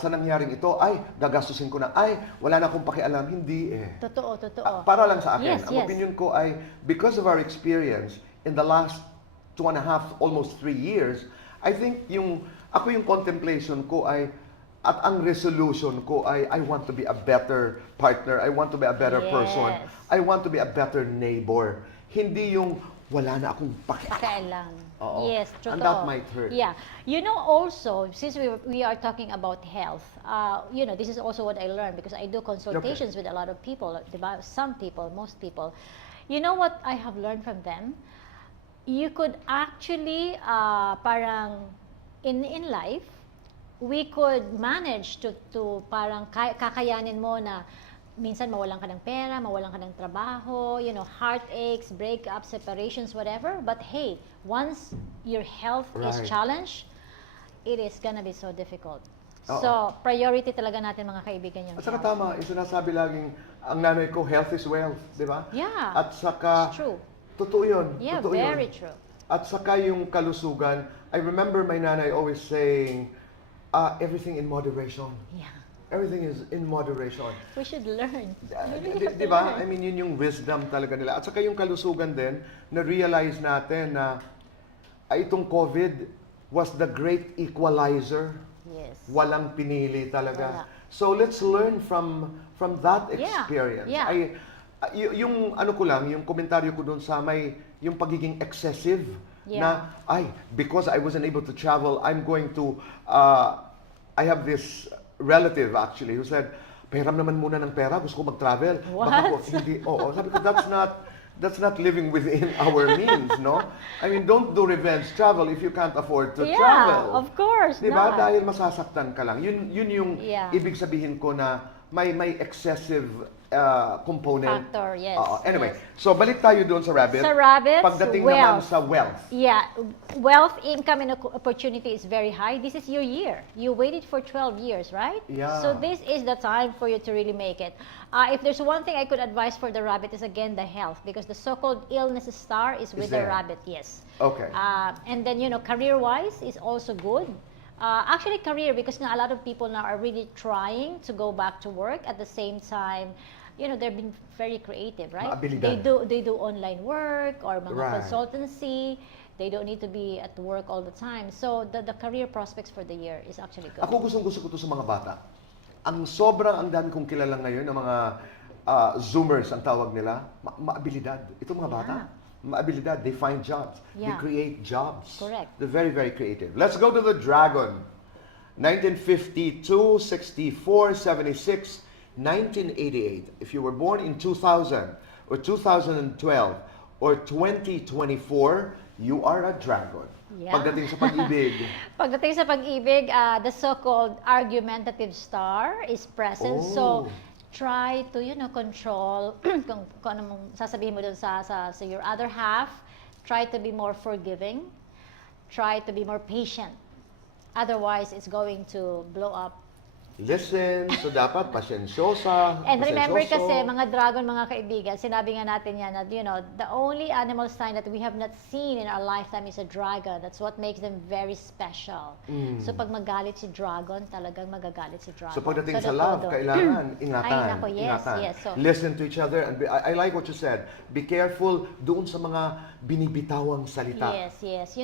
sa nangyaring ito, ay, gagastusin ko na, ay, wala na akong pakialam. Hindi Totoo, totoo. Para lang sa akin, Yes, ang yes. opinion ko ay, because of our experience in the last 2.5, almost 3 years, I think ako yung contemplation ko ay, at ang resolution ko ay, I want to be a better partner, I want to be a better person, Yes. I want to be a better neighbor. Hindi yung wala na akong pakialam. Kailang. Oo. Yes, totoo. And that might hurt. Yeah. You know, also, since we are talking about health, you know, this is also what I learned because I do consultations with a lot of people, diba? Some people, most people. You know what I have learned from them? You could actually, parang, in life, we could manage to parang kakayanin mo na minsan mawalan ka ng pera, mawalan ka ng trabaho, you know, heartaches, breakups, separations, whatever. But hey, once your health is Right. challenged, it is gonna be so difficult. Oo. So, priority talaga natin mga kaibigan yung At saka health. tama, yung sinasabi laging, ang nanay ko, health is wealth, di ba? Yeah. At saka, It's true. totoo yun. Yeah, totoo very yun. true. At saka yung kalusugan, I remember my nanay always saying, everything in moderation. Yeah. Everything is in moderation. We should learn. We really have Di to ba? I learn. mean, yun yung wisdom talaga nila. At saka yung kalusugan din, na-realize natin na itong COVID was the great equalizer. Yes. Walang pinili talaga. Wala. So let's learn from that Yeah, experience. yeah. Yung ano ko lang, yung komentaryo ko doon sa yung pagiging excessive na because I wasn't able to travel, I'm going to I have this relative actually who said, "Pahiram naman muna ng pera, gusto ko mag-travel." Baka po, What? hindi, sabi ko, that's not living within our means, no? I mean, don't do revenge travel if you can't afford to Yeah, travel. of course Di ba? not. Dahil masasaktan ka lang. Yun yung Yeah. ibig sabihin ko na may excessive component. Factor, yes, Anyway, yes. so balik tayo doon sa rabbit. Sa rabbits, Pagdating naman wealth. sa wealth. Yeah, wealth, income, and opportunity is very high. This is your year. You waited for 12 years, right? Yeah. So this is the time for you to really make it. If there's one thing I could advise for the rabbit is again the health, because the so-called illness star is with the there. rabbit. Yes. Okay. And then career-wise is also good. Actually, career, because a lot of people now are really trying to go back to work at the same time. They're being very creative, right? Maabilidad. They do online work or mga Right. consultancy. They don't need to be at work all the time. So the career prospects for the year is actually good. Ako gustong-gusto ko to sa mga bata. Ang dami kong kilala ngayon ng mga Zoomers ang tawag nila, maabilidad. Itong mga bata, maabilidad. They find jobs. They Yeah. create jobs. Correct. They're very, very creative. Let's go to the dragon. 1952, 64, 76, 1988. If you were born in 2000 or 2012 or 2024, you are a dragon. Yeah. Pagdating sa pag-ibig. Pagdating sa pag-ibig, the so-called argumentative star is present. Oh. So, try to, control kung ano mong sasabihin mo dun sa your other half. Try to be more forgiving. Try to be more patient. Otherwise, it's going to blow up. Listen, so dapat pasensyosa. And remember pasensyoso. kasi, mga dragon, mga kaibigan, sinabi nga natin yan na, the only animal sign that we have not seen in our lifetime is a dragon. That's what makes them very special. So pag magalit si dragon, talagang magagalit si dragon. So pagdating sa the love, todo. kailangan ingatan. Ay, nako, yes, ingatan. yes. So, Listen to each other. And I like what you said. Be careful doon sa mga binibitawang salita. yes.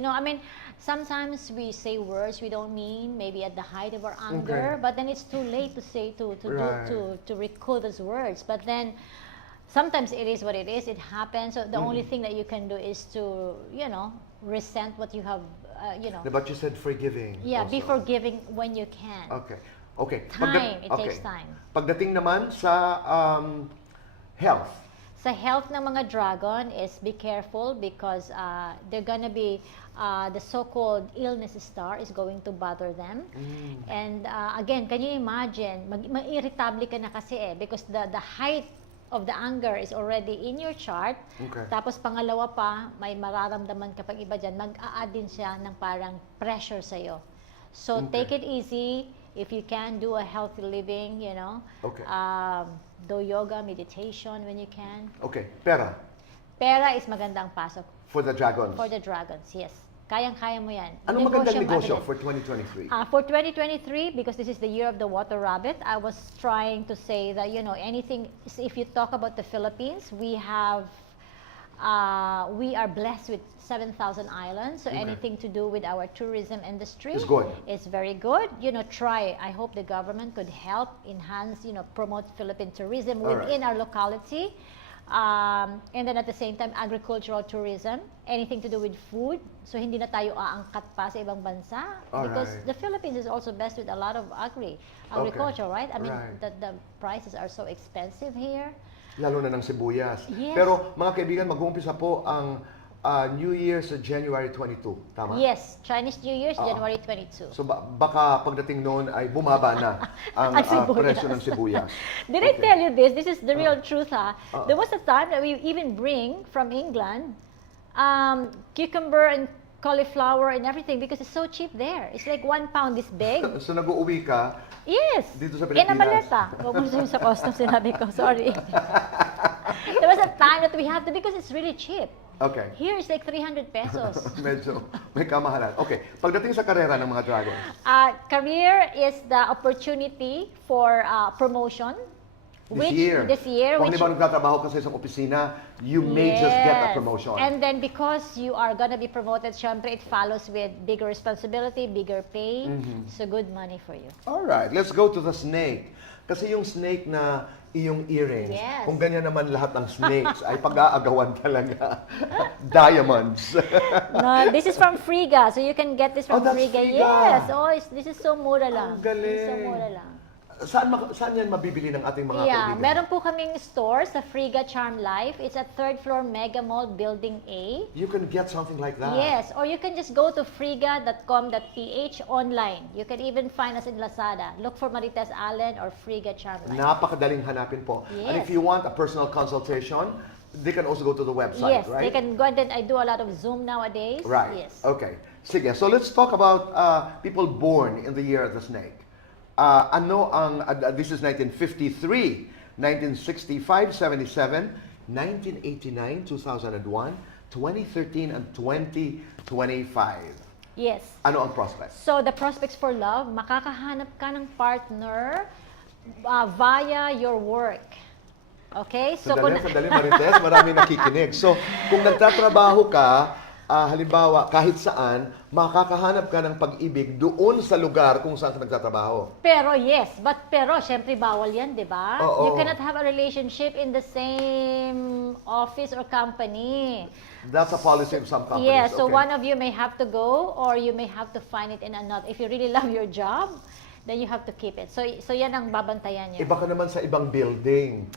Sometimes we say words we don't mean, maybe at the height of our anger, Okay. but then it's too late to say Right. to recall those words. But then sometimes it is what it is. It happens. So the only thing that you can do is to resent what you have. But you said forgiving. Yeah, be also. forgiving when you can. Okay. Time, it takes time. Pagdating naman sa health. Sa health ng mga dragon is be careful because they're gonna be the so-called illness star is going to bother them. And again, can you imagine, ma-irritable ka na kasi because the height of the anger is already in your chart. Okay. Tapos pangalawa pa, may mararamdaman kapag iba dyan, mag-a-add din siya ng parang pressure sa'yo. So take it easy. If you can, do a healthy living, Okay. do yoga, meditation when you can. Okay, pera. Pera is magandang pasok. For the dragons. For the dragons, yes. Kayang-kaya mo yan. Anong magandang negosyo Negosyong for 2023? For 2023, because this is the year of the water rabbit, I was trying to say that, you know, anything, if you talk about the Philippines, we are blessed with 7,000 islands, so anything to do with our tourism industry It's good. is very good. You know, I hope the government could help enhance, you know, promote Philippine tourism within our locality. And then at the same time, agricultural tourism, anything to do with food. So hindi na tayo aangkat pa sa ibang bansa. Because the Philippines is also blessed with a lot of agriculture, right? I mean, the prices are so expensive here. Lalo na ng sibuyas. Yes. Pero mga kaibigan, mag-uumpisa po ang New Year sa January 22, tama? Yes, Chinese New Year is January 22. So baka pagdating noon ay bumaba na ang presyo ng sibuyas. Did I tell you this? This is the real truth, ha? There was a time that we even bring from England cucumber and cauliflower and everything because it's so cheap there. It's like 1 pound this big. So nag-uuwi ka Yes. dito sa Pilipinas? In a maleta. Huwag mo sabihin sa customs, sinabi ko. Sorry. There was a time that we have to because it's really cheap. Okay. Here is like 300 pesos. Medyo may kamahalan. Okay. Pagdating sa karera ng mga dragons. Career is the opportunity for promotion. This year. Kung Which, halimbawa nagtatrabaho ka sa isang opisina, you may just get a promotion. And then because you are gonna be promoted, syempre it follows with bigger responsibility, bigger pay, so good money for you. Alright, let's go to the snake. Kasi yung snake na iyong earrings, kung ganyan naman lahat ng snakes, ay pag-aagawan talaga. Diamonds. No, this is from Friga, so you can get this from that's Friga. Friga. Yes, this is so mura lang. Ang galing. This is so mura lang. Saan yan mabibili ng ating mga kaibigan? Meron po kaming store sa Friga Charm Life. It's at 3rd floor Mega Mall, Building A. You can get something like that. Yes, or you can just go to friga.com.ph online. You can even find us in Lazada. Look for Marites Allen or Friga Charm Life. Napakadaling hanapin po. And if Yes. you want a personal consultation, they can also go to the website, Yes, right? they can go and then I do a lot of Zoom nowadays. Right. Yes. Okay. Sige, so let's talk about people born in the year of the snake. This is 1953, 1965, 77, 1989, 2001, 2013, and 2025. Yes. Ano ang prospects? So the prospects for love, makakahanap ka ng partner via your work. Okay? So Sandali, Marites, marami nakikinig. So, kung nagtatrabaho ka, halimbawa, kahit saan, makakahanap ka ng pag-ibig doon sa lugar kung saan ka nagtatrabaho. Pero syempre bawal yan, di ba? Oo. You cannot have a relationship in the same office or company. That's a policy of some companies. Yeah, so okay. one of you may have to go or you may have to find it in another. If you really love your job, then you have to keep it. So yan ang babantayan niya. Iba ka naman sa ibang building.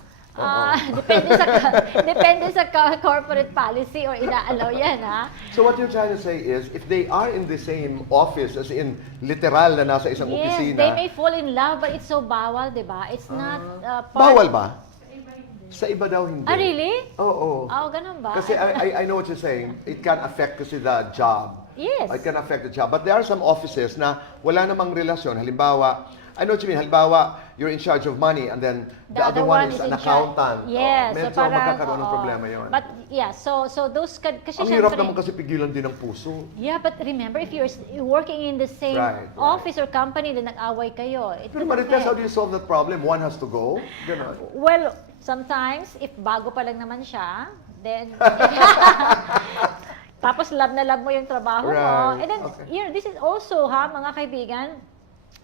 Depende sa corporate policy or inaalaw yan, ha? So what you're trying to say is, if they are in the same office, as in literal na nasa isang Yes, opisina. they may fall in love, but it's so bawal, di ba? It's not Bawal ba? Sa iba daw hindi. really? Oo. Oh, ganun ba? Kasi I know what you're saying. It can affect kasi the job. Yes. It can affect the job. But there are some offices na wala namang relasyon. Halimbawa, I know what you mean. Halimbawa, you're in charge of money and then the other one is an in charge. accountant. Yes. Medyo So parang, magkakaroon ng problema yun. But yeah, so those kasi Ang hirap syempre- naman kasi pigilan din ng puso. Yeah, but remember, if you're working in the same Right. office or company, then nag-away kayo. It Pero could Marites, how affect. do you solve that problem? One has to go? Ganon. Well, sometimes, if bago pa lang naman siya, then... Tapos love na love mo yung trabaho mo. Right. And then, Okay. this is also, mga kaibigan,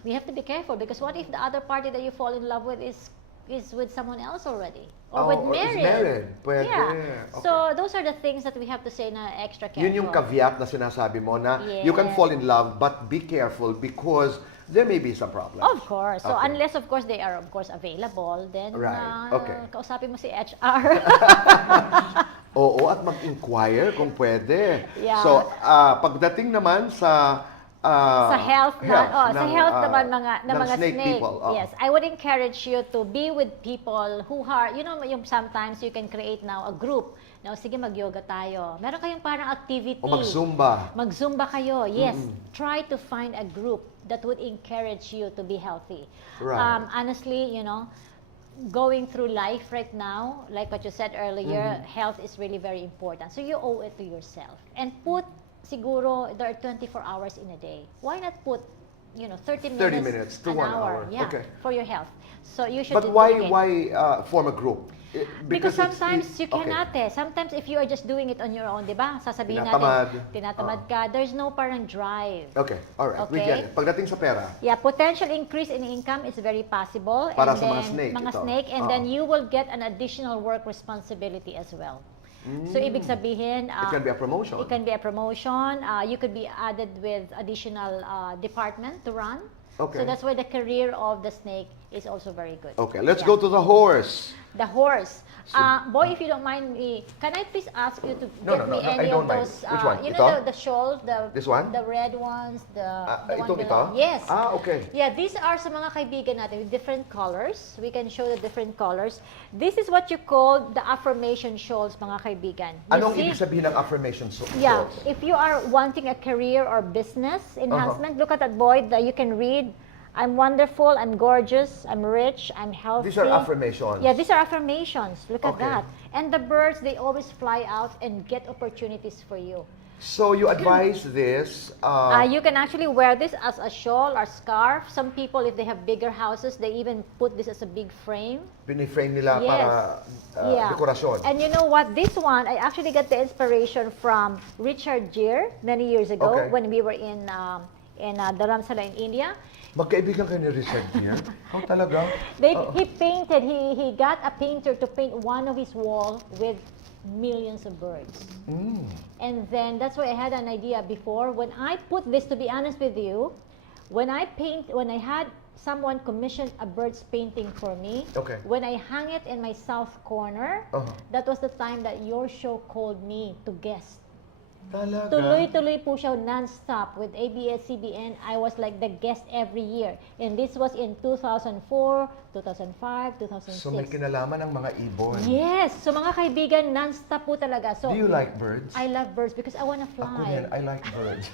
we have to be careful because what if the other party that you fall in love with is with someone else already? Or Or is married. Pwede. Yeah. Okay. So, those are the things that we have to say na extra careful. Yun yung caveat na sinasabi mo na you can Yes. fall in love but be careful because there may be some problems. Of course. So, Okay. unless, of course, they are, of course, available, then Right. Okay. kausapin mo si HR. Oo, at mag-inquire kung pwede. Yeah. So, pagdating naman sa sa health naman ng ng mga snake people. Yes, I would encourage you to be with people who are, yung sometimes you can create now a group. Now, sige, mag-yoga tayo. Meron kayong parang activity. O mag-zumba. Mag-zumba kayo. Yes. Try to find a group that would encourage you to be healthy. Right. Honestly, going through life right now, like what you said earlier, health is really very important. So you owe it to yourself. And put, siguro, there are 24 hours in a day. Why not put, 30 minutes, 30 minutes to an 1 hour, hour. yeah, Okay. for your health. So you should But do why it. form a group? Because it's sometimes easy. you cannot Sometimes if you are just doing it on your own, di ba? Sasabihin Tinatamad. natin, tinatamad ka. There's no parang drive. Okay, alright. We Okay. get it. Pagdating sa pera, Yeah, potential increase in income is very possible. Para and sa mga then, snake mga ito. snake, and then you will get an additional work responsibility as well. So, ibig sabihin, it can be a promotion. it can be a promotion. You could be added with additional department to run. Okay. So that's why the career of the snake is also very good. Okay, let's Yeah. go to the horse. The horse. Boy, if you don't mind me, can I please ask you to No, get no, me no, I any don't of mind. those, Which one? you Ito? know, the shawls, This one? the red ones, the one Itong below. ito? Yes. Okay. Yeah, these are sa mga kaibigan natin with different colors. We can show the different colors. This is what you call the affirmation shawls, mga kaibigan. You Anong see? ibig sabihin ng affirmation Yeah, shawls? if you are wanting a career or business enhancement, look at that boy that you can read. I'm wonderful, I'm gorgeous, I'm rich, I'm healthy. These are affirmations. Yeah, these are affirmations. Look at Okay. that. And the birds, they always fly out and get opportunities for you. So you advise this. You can actually wear this as a shawl or scarf. Some people, if they have bigger houses, they even put this as a big frame. Piniframe nila Yes. para dekorasyon. And you know what? This one, I actually got the inspiration from Richard Gere many years ago Okay. when we were in Dharamsala in India. Magkaibigan kayo ni Richard here? Oh, talaga? He painted, he got a painter to paint one of his wall with millions of birds. And then that's why I had an idea before. When I put this, to be honest with you, when I had someone commission a bird's painting for me, Okay. when I hung it in my south corner, that was the time that your show called me to guest. Talaga? Tuloy-tuloy po siya non-stop with ABS-CBN. I was like the guest every year. And this was in 2004, 2005, 2006. So may kinalaman ng mga ibon. Yes! So mga kaibigan, non-stop po talaga. So, Do you like birds? I love birds because I wanna Ako fly. din, I like birds.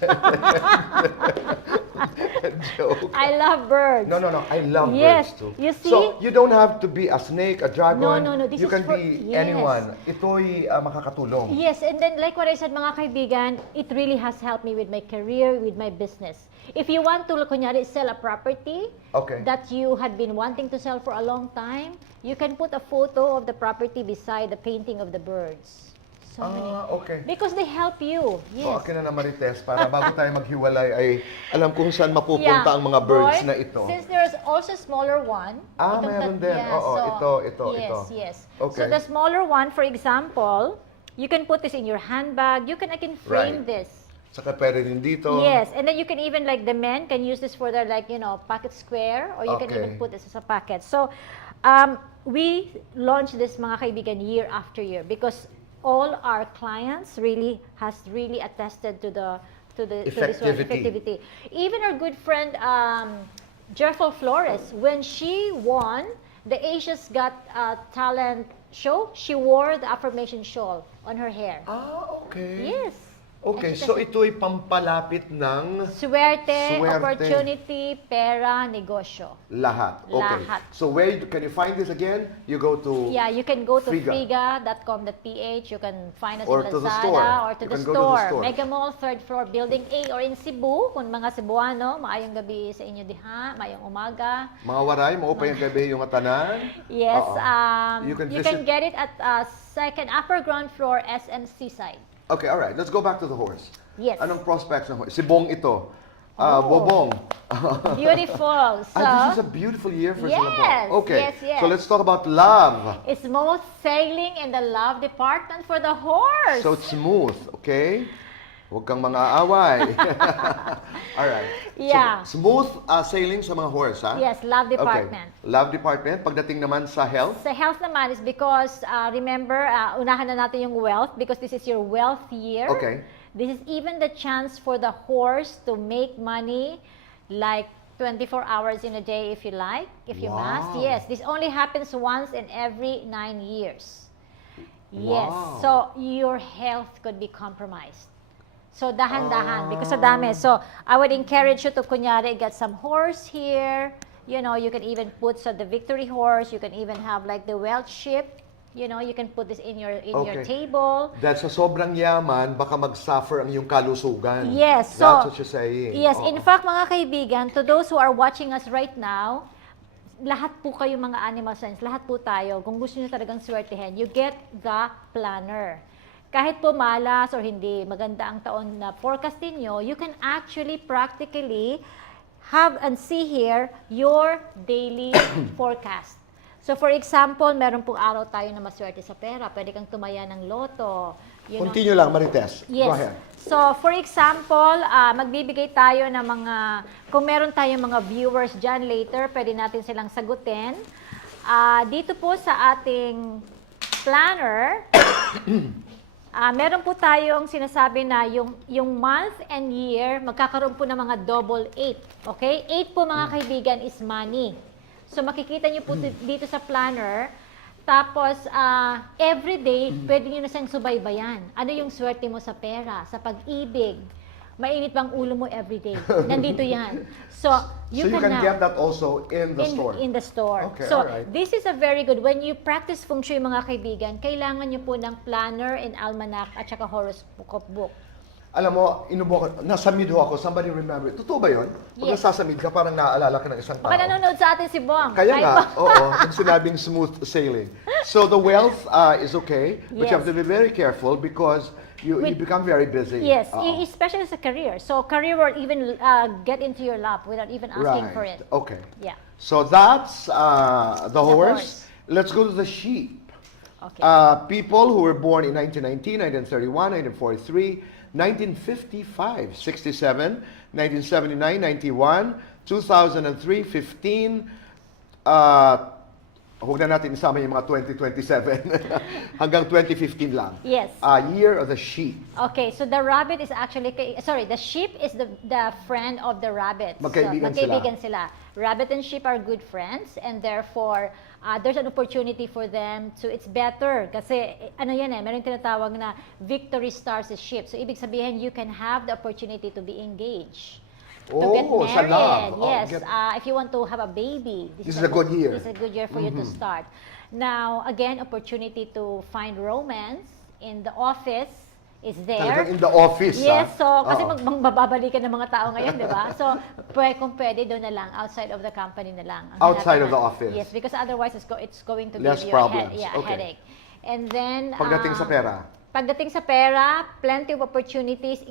Joke. I love birds. No, I love Yes, birds too. you see? So, you don't have to be a snake, a dragon. No, this you is can for- be yes. anyone. Ito'y makakatulong. Yes, and then like what I said, mga kaibigan, it really has helped me with my career, with my business. If you want to, kunyari, sell a property Okay. that you had been wanting to sell for a long time, you can put a photo of the property beside the painting of the birds. So many. Okay. Because they help you. Yes. So, akin na Marites, para bago tayo maghiwalay ay alam kung saan mapupunta ang mga birds Boy, na ito. Since there's also smaller one. Meron din. Ito. Yes. Okay. So the smaller one, for example, you can put this in your handbag. I can frame Right. this. Saka pwede din dito. Yes, and then you can even, like the men can use this for their, like, pocket square, or you can Okay. even put this as a pocket. So, we launch this, mga kaibigan, year after year because all our clients really attested to this one, effectivity. Even our good friend Jeffel Flores, when she won the Asia's Got Talent show, she wore the affirmation shawl on her hair. Okay. Yes. Okay, And she so said, ito'y pampalapit ng Swerte, Swerte. opportunity, pera, negosyo. lahat. Okay. Lahat. So can you find this again? You go to Yeah, you can go to Friga. friga.com.ph. You can find us Or in to the Lazada store. or to You the can go to the store. store. Mega Mall, 3rd floor, Building A, or in Cebu. Kung mga Cebuano, maayong gabi sa inyo diha, maayong umaga. mga waray, maupay ang gabi yung atanan. Yes, You can you visit- can get it at second upper ground floor SM Seaside. Okay, all right. Let's go back to the horse. Yes. Anong prospects ng horse? Si Bong ito. Oh. Bobong. Beautiful. So, This is a beautiful year for Yes, Singapore. Okay. yes. So let's talk about love. it's most sailing in the love department for the horse. So it's smooth, okay? Huwag kang mga away. All right. Yeah. So, smooth sailing sa mga horse, ha? Yes, love department. Okay. Love department. Pagdating naman sa health, Sa health naman is because, remember, unahan na natin yung wealth because this is your wealth year. Okay. This is even the chance for the horse to make money like 24 hours in a day if you like, if you must. Wow. Yes, this only happens once in every 9 years. Yes, Wow. so your health could be compromised. So dahan-dahan because sa dami. So I would encourage you to kunyari get some horse here You know, you can even put the victory horse. You can even have like the wealth ship. You know, you can put this in your table. Dahil sa sobrang yaman, baka mag-suffer ang iyong kalusugan. Yes. So, that's what you're saying. Yes. In fact, mga kaibigan, to those who are watching us right now, lahat po kayo mga animal signs, lahat po tayo, kung gusto niyo talagang swertehin, you get the planner. Kahit po malas or hindi maganda ang taon na forecasting nyo, you can actually practically have and see here your daily forecast. So for example, meron pong araw tayo na maswerte sa pera. Pwede kang tumaya ng loto. Continue lang, Marites. Yes. Go ahead. So for example, magbibigay tayo ng mga, kung meron tayong mga viewers dyan later, pwede natin silang sagutin. Dito po sa ating planner, meron po tayong sinasabi na yung month and year, magkakaroon po ng mga double 8. Okay? 8 po mga kaibigan is money. So makikita niyo po dito sa planner. Tapos, every day, pwede nyo na siyang subaybayan. Ano yung swerte mo sa pera, sa pag-ibig? Mainit bang ulo mo every day? Nandito yan. So you can get that also in the store? In the store. Okay, so, alright. this is a very good, when you practice Feng Shui, mga kaibigan, kailangan nyo po ng planner and almanac at saka horoscope book. Alam mo, inubo ko, nasa mid ho ako, somebody remember. Totoo ba yun? Pag Yes. nasa mid ka, parang naaalala ka ng isang tao. Baka nanonood sa atin si Bong. Kaya nga, oo, yung sinabing smooth sailing. So the wealth is okay, but you have to be very careful because you become very busy. Yes, especially sa career. So career will even get into your lap without even asking for it. Okay. Yeah. So that's the horse. horse. Let's go to the sheep. Okay. People who were born in 1919, 1931, 1943, 1955, 67, 1979, 91, 2003, 15, huwag na natin isama yung mga 2027, hanggang 2015 lang. Yes. Year of the sheep. Okay, so the rabbit is actually, the sheep is the friend of the rabbit. Magkaibigan sila. Rabbit and sheep are good friends, and therefore, there's an opportunity for them to, it's better. Kasi, ano yan meron tinatawag na victory stars is sheep. So, ibig sabihin, you can have the opportunity to be engaged. To get married. Sa love. Yes. If you want to have a baby, This is a good year. This is a good year for you to start. Now, again, opportunity to find romance in the office is there. Talagang in the office, Yes, so kasi Oo. magbabalikan ng mga tao ngayon, di ba? So, kung pwede, doon na lang, outside of the company na lang. Ang Outside hanapin of the na- office. Yes, because otherwise it's going to Less give you problems. a Okay. headache. And then, Pagdating sa pera. Pagdating sa pera, plenty of opportunities.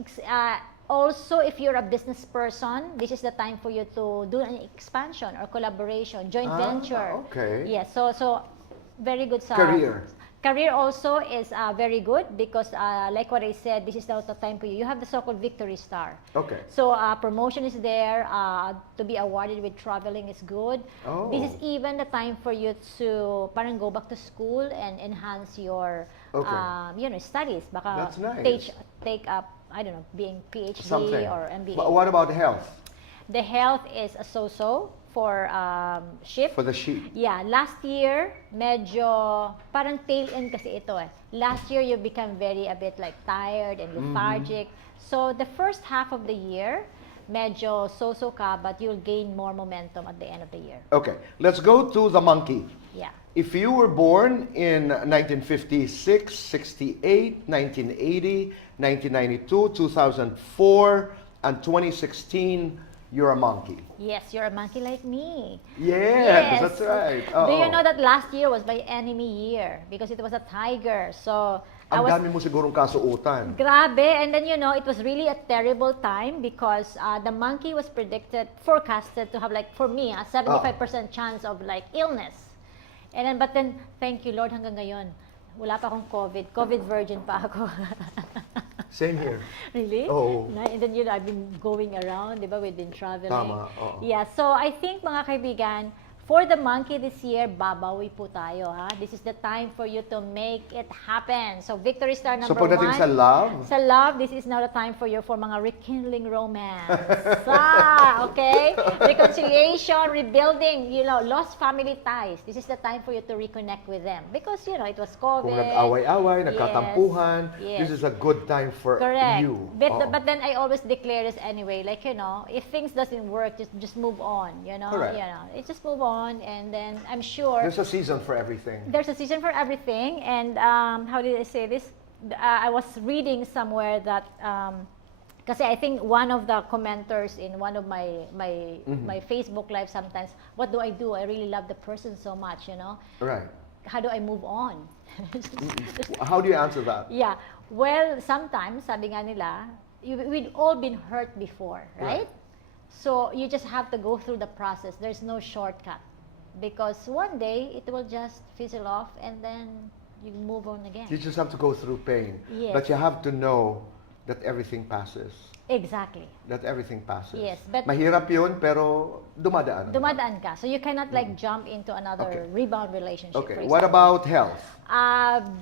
Also, if you're a business person, this is the time for you to do an expansion or collaboration, joint venture. Okay. Yes, so very good sa Career. Career also is very good because like what I said, this is the time for you. You have the so-called victory star. Okay. So promotion is there, to be awarded with traveling is good. Oh. This is even the time for you to parang go back to school and enhance your studies. Baka That's nice. take up, I don't know, being PhD Something. or MBA. But what about health? The health is a so-so for sheep. For the sheep. Yeah, last year, medyo parang tail end kasi ito Last year, you become a bit like tired and lethargic. So the first half of the year, medyo so-so ka, but you'll gain more momentum at the end of the year. Okay, let's go to the monkey. Yeah. If you were born in 1956, 68, 1980, 1992, 2004, and 2016, you're a monkey. Yes, you're a monkey like me. Yes, that's right. Do you know that last year was my enemy year? Because it was a tiger. So, Ang dami mo sigurong kasuotan. Grabe. And then, it was really a terrible time because the monkey was forecasted to have for me, a 75% chance of illness. And then, but then, thank you Lord, hanggang ngayon, wala pa akong COVID. COVID virgin pa ako. Same here. Really? Oo. And then, I've been going around, di ba? We've been traveling. Tama, oo. Yeah, so I think, mga kaibigan, For the monkey this year, babawi po tayo, ha? This is the time for you to make it happen. So, victory star number So pagdating 1. sa love, This is now the time for you for mga rekindling romance. Okay? Reconciliation, rebuilding, lost family ties. This is the time for you to reconnect with them. Because, it was COVID. kung nag-away-away, nagkatampuhan, Yes. this is a good time for Correct. you. But then I always declare this anyway, like, if things doesn't work, just move on, Correct. It's just move on, and then I'm sure There's a season for everything. there's a season for everything. And how did I say this? I was reading somewhere that kasi I think one of the commenters in one of my Facebook live sometimes, what do I do? I really love the person so much, Right. How do I move on? How do you answer that? Yeah. Well, sometimes, sabi nga nila, we've all been hurt before, right? Right. So, you just have to go through the process. There's no shortcut. Because one day, it will just fizzle off and then you move on again. You just have to go through pain. Yes. But you have to know that everything passes. Exactly. That everything passes. Yes, but- Mahirap yun, pero dumadaan. Dumadaan ka. So, you cannot jump into another Okay. rebound relationship. Okay, for what example. about health?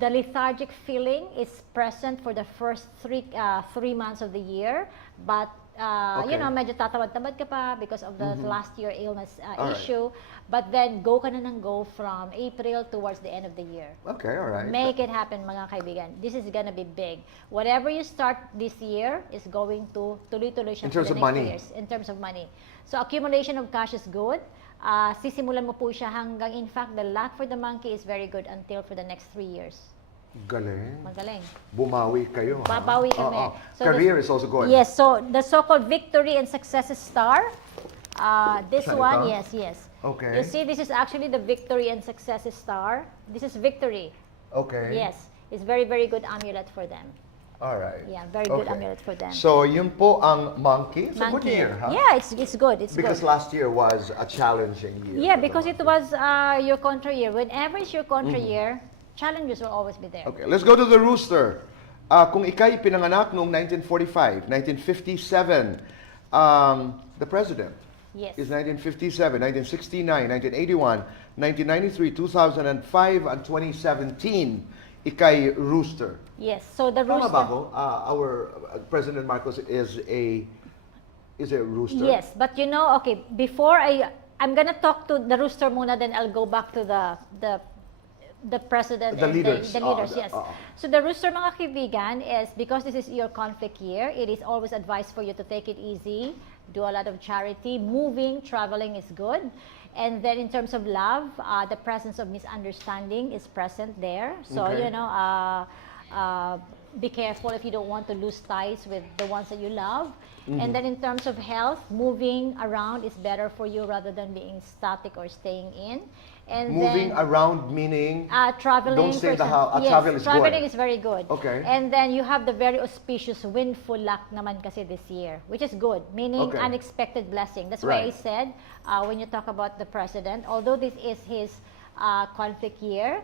The lethargic feeling is present for the first 3 months of the year, but Okay. medyo tatamad-tamad ka pa because of the last year illness Alright. issue. But then go ka na ng go from April towards the end of the year. Okay, all right. Make it happen, mga kaibigan. This is gonna be big. Whatever you start this year is going to tuloy-tuloy siya In terms for the of next money. 2 years. In terms of money. So, accumulation of cash is good. Sisimulan mo po siya hanggang, in fact, the luck for the monkey is very good until for the next 3 years. Galing. Magaling. Bumawi kayo. ha? Babawi kami. Oo. So Career this- is also good. Yes, so the so-called victory and success star, this Saan one, ito? yes. Okay. You see, this is actually the victory and success star. This is victory. Okay. Yes, it's very, very good amulet for them. All right. Yeah, very good Okay. amulet for them. So, yun po ang monkey. It's a good Monkey. year, huh? Yeah, it's good. It's Because good. last year was a challenging year. Yeah, for the because it monkey. was your contra year. Whenever it's your contra year, challenges will always be there. Okay, let's go to the rooster. Kung ikay pinanganak noong 1945, 1957, the president Yes. is 1957, 1969, 1981, 1993, 2005, and 2017. Ikay rooster. Yes. So the Tama rooster. ba ako? Our President Marcos is a rooster. Yes, but okay, before I'm gonna talk to the rooster muna, then I'll go back to the president The and leaders. the leaders, the- yes. So the rooster, mga kaibigan, is because this is your conflict year, it is always advised for you to take it easy, do a lot of charity, moving, traveling is good. And then in terms of love, the presence of misunderstanding is present there. So, Okay. be careful if you don't want to lose ties with the ones that you love. Mm-hmm. And then in terms of health, moving around is better for you rather than being static or staying in. And Moving then, around meaning traveling. don't stay for in the house. example- yes, Travel is traveling good. is very good. Okay. And then you have the very auspicious windful luck naman kasi this year, which is good, meaning Okay. unexpected blessing. That's why I Right. said when you talk about the president, although this is his conflict year,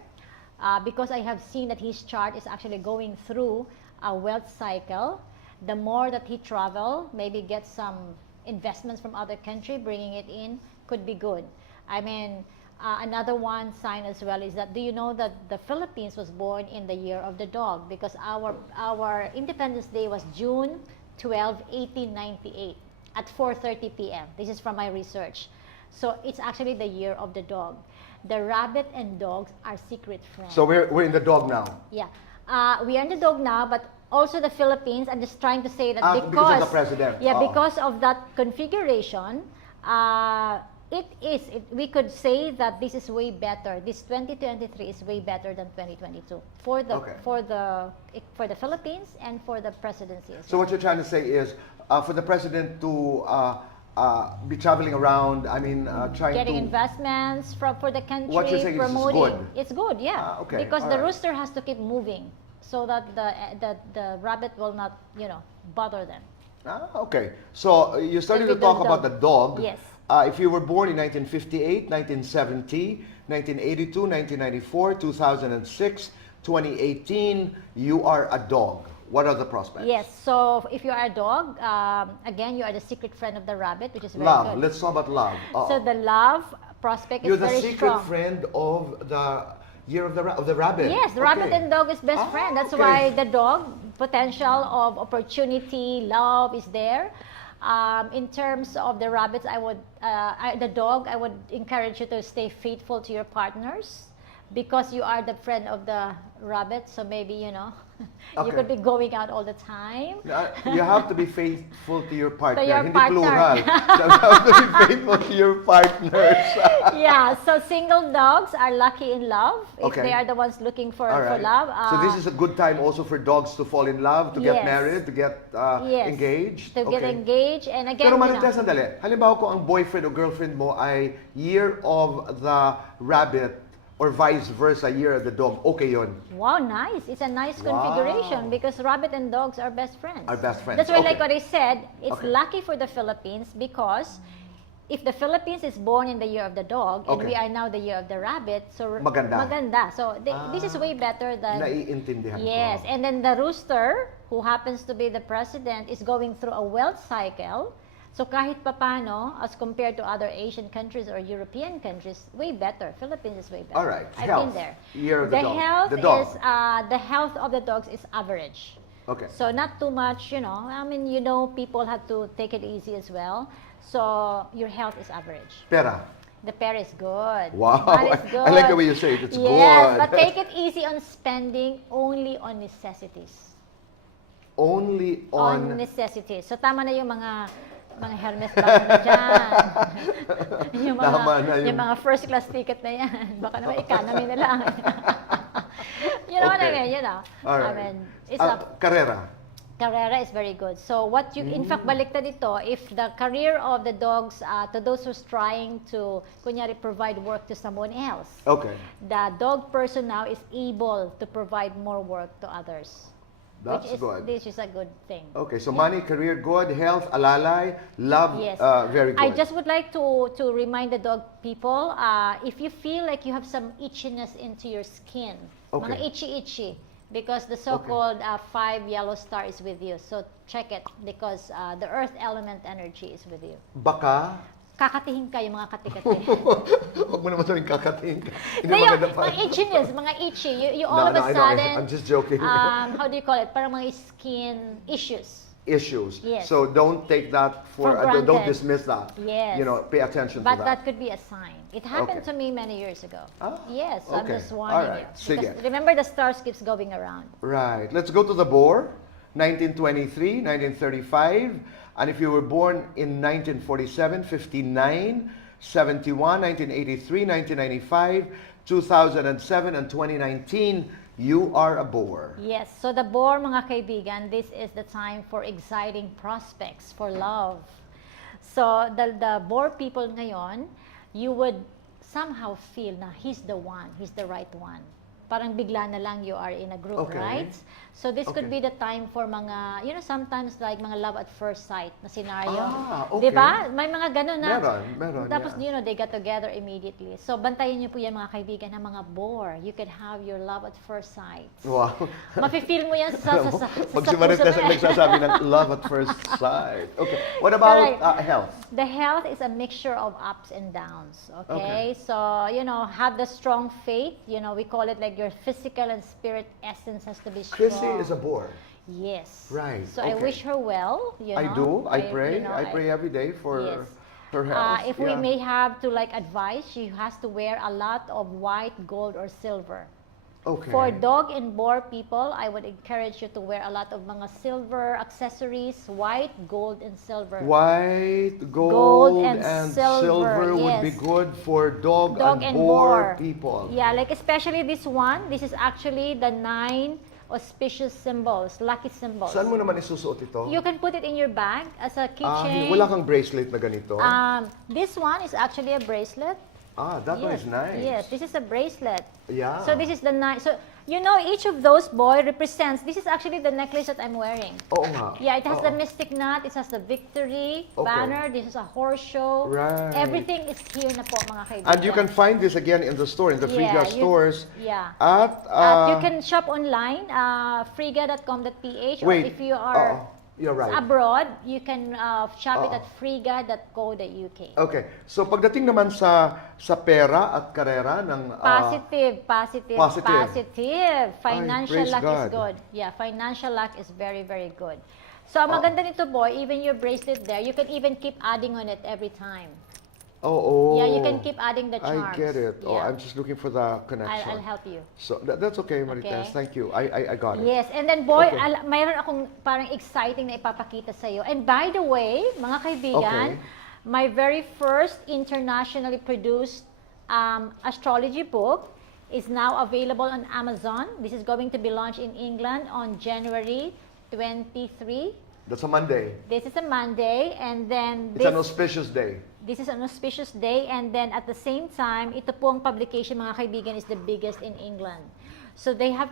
because I have seen that his chart is actually going through a wealth cycle, the more that he travel, maybe get some investments from other country, bringing it in, could be good. I mean, another one sign as well is that, do you know that the Philippines was born in the year of the dog? Because our Independence Day was June 12, 1898 at 4:30 p.m. This is from my research. So it's actually the year of the dog. The rabbit and dogs are secret friends. So we're in the dog now. Yeah. We are in the dog now, but also the Philippines. I'm just trying to say that Because of the president. Yeah, Oo. because of that configuration, we could say that this is way better. This 2023 is way better than 2022 for the Okay. for the Philippines and for the presidency as So well. what you're trying to say is, for the president to be traveling around, I mean, trying Getting to... investments for the country, What you're saying is it's promoting. good. It's good, yeah. Okay, Because the alright. rooster has to keep moving so that the rabbit will not, bother them. Okay. So you started to with the talk about dog. the dog. Yes. If you were born in 1958, 1970, 1982, 1994, 2006, 2018, you are a dog. What are the prospects? Yes, so if you are a dog, again, you are the secret friend of the rabbit, which is very Love. good. Let's talk about love. So the love prospect You're is the very secret strong. friend of the year of the rabbit. Yes, the rabbit Okay. and dog is best friend. That's okay. why the dog potential of opportunity, love is there. In terms of the rabbits, the dog, I would encourage you to stay faithful to your partners because you are the friend of the rabbit. So maybe you Okay. could be going out all the time. You have to be faithful to your partner. To your Hindi partner. plural. You have to be faithful to your partners. Yeah, so single dogs are lucky in love if Okay. they are the ones looking for All right. love. So this is a good time also for dogs to fall in love, to get Yes. married, to get Yes, engaged. to get engaged, and again, Pero Marites, sandali. Halimbawa ko ang boyfriend o girlfriend mo ay year of the rabbit or vice versa, year of the dog. Okay yun. wow, nice. It's a nice Wow. configuration because rabbit and dogs are best friends. Are best friends. That's why, Okay. like what I said, it's Okay. lucky for the Philippines because if the Philippines is born in the year of the dog and Okay. we are now the year of the rabbit, so Maganda. So this is way better than Naiintindihan yes. ko. And then the rooster, who happens to be the president, is going through a wealth cycle. So kahit papano, as compared to other Asian countries or European countries, way better. Philippines is way better. All right. I've Health. been there. Year of the dog. Health The dog. is the health of the dogs is average. Okay. So not too much, I mean, people have to take it easy as well. So your health is average. Pera. The pair is good. Wow. That is good. I like the way you say it. It's yes, good. but take it easy on spending only on necessities. Only On on... necessities. So tama na yung mga Hermes bag na dyan. Tama na yung mga first class ticket na yan. Baka naman economy na lang. You know what I mean? All right. I mean, it's Carrera. Carrera is very good. So what you, in fact, baliktad ito, if the career of the dogs, to those who's trying to, kunyari, provide work to someone else, Okay. the dog person now is able to provide more work to others. That's good. This is a good thing. Okay, so money, career, good, health, alalay, love, Yes. very good. I just would like to remind the dog people, if you feel like you have some itchiness into your skin, Okay. mga itchy, because the so-called 5 yellow star is with you. So check it because the earth element energy is with you. Baka, Kakatihin ka yung mga kati-kati. huwag mo naman sabihin kakating. Hindi Yung maganda pa. mga itchiness, mga itchy, you all of No, a I know, sudden, I'm just joking. how do you call it? Parang mga skin issues. Issues. Yes. So don't take that for, For don't granted. dismiss that. Yes. Pay attention But to that. that could be a sign. It happened Okay. to me many years ago. Ah, Yes, so I'm okay. just warning Alright, you. sige. Because remember, the stars keeps going around. Right. Let's go to the boar. 1923, 1935. And if you were born in 1947, 59, 71, 1983, 1995, 2007, and 2019, you are a boar. Yes, so the boar, mga kaibigan, this is the time for exciting prospects for love. So the boar people ngayon, you would somehow feel na he's the one, he's the right one. Parang bigla na lang you are in a group, Okay. right? So this could Okay. be the time for mga, sometimes like mga love at first sight na scenario. Okay. Di ba? May mga ganun na. Meron. Tapos, yeah. they got together immediately. So, bantayan niyo po yan mga kaibigan ng mga boar. You could have your love at first sight. Wow. Mafe-feel mo yan sa Pag sa si Marites puso ang mo eh. nagsasabi ng love at first sight. Okay. What about Correct. health? The health is a mixture of ups and downs, okay? Okay. So, have the strong faith. We call it like your physical and spirit essence has to be strong. Chrissy is a boar. Yes. Right, So, I okay. wish her well, I do. I pray. you know, I pray every day for Yes. her health. If we Yeah. may have to advise, she has to wear a lot of white, gold, or silver. Okay. For dog and boar people, I would encourage you to wear a lot of mga silver accessories, white, gold, and silver. White, gold, Gold and silver, silver, would be yes. good for dog, Dog and and boar boar. people. Yeah, like especially this one. This is actually the 9 auspicious symbols, lucky symbols. Saan mo naman isusuot ito? You can put it in your bag as a keychain. Wala kang bracelet na ganito? This one is actually a bracelet. Ah, that one Yes, is nice. Yes, this is a bracelet. Yeah. So this is the so you know, each of those, boy, represents, this is actually the necklace that I'm wearing. Oo nga. Yeah, it has the Oo. mystic knot, it has the victory Okay. banner, this is a horse show. Right. Everything is here na po, mga kaibigan. And you can find this again in the store, in the Friga stores. Yeah. At, You can shop online, friga.com.ph, or wait. if you are You're right. abroad, you can shop it Oo. at friga.co.uk. Okay. So pagdating naman sa pera at karera ng Positive. Positive. Financial praise luck is God. good. Yeah, financial luck is very, very good. So, ang maganda nito, boy, even your bracelet there, you can even keep adding on it every time. Oh. Yeah, you can keep adding the I charms. get it. Oh, Yeah. I'm just looking for the connection. I'll help you. So that's okay, Marites. Okay. Thank you. I got it. Yes, and then boy, Okay. mayroon akong parang exciting na ipapakita sa iyo. And by the way, mga kaibigan, Okay. my very first internationally produced astrology book is now available on Amazon. This is going to be launched in England on January 23. That's a Monday. This is a Monday, and then It's an auspicious day. this is an auspicious day, and then at the same time, ito pong publication, mga kaibigan, is the biggest in England. So they have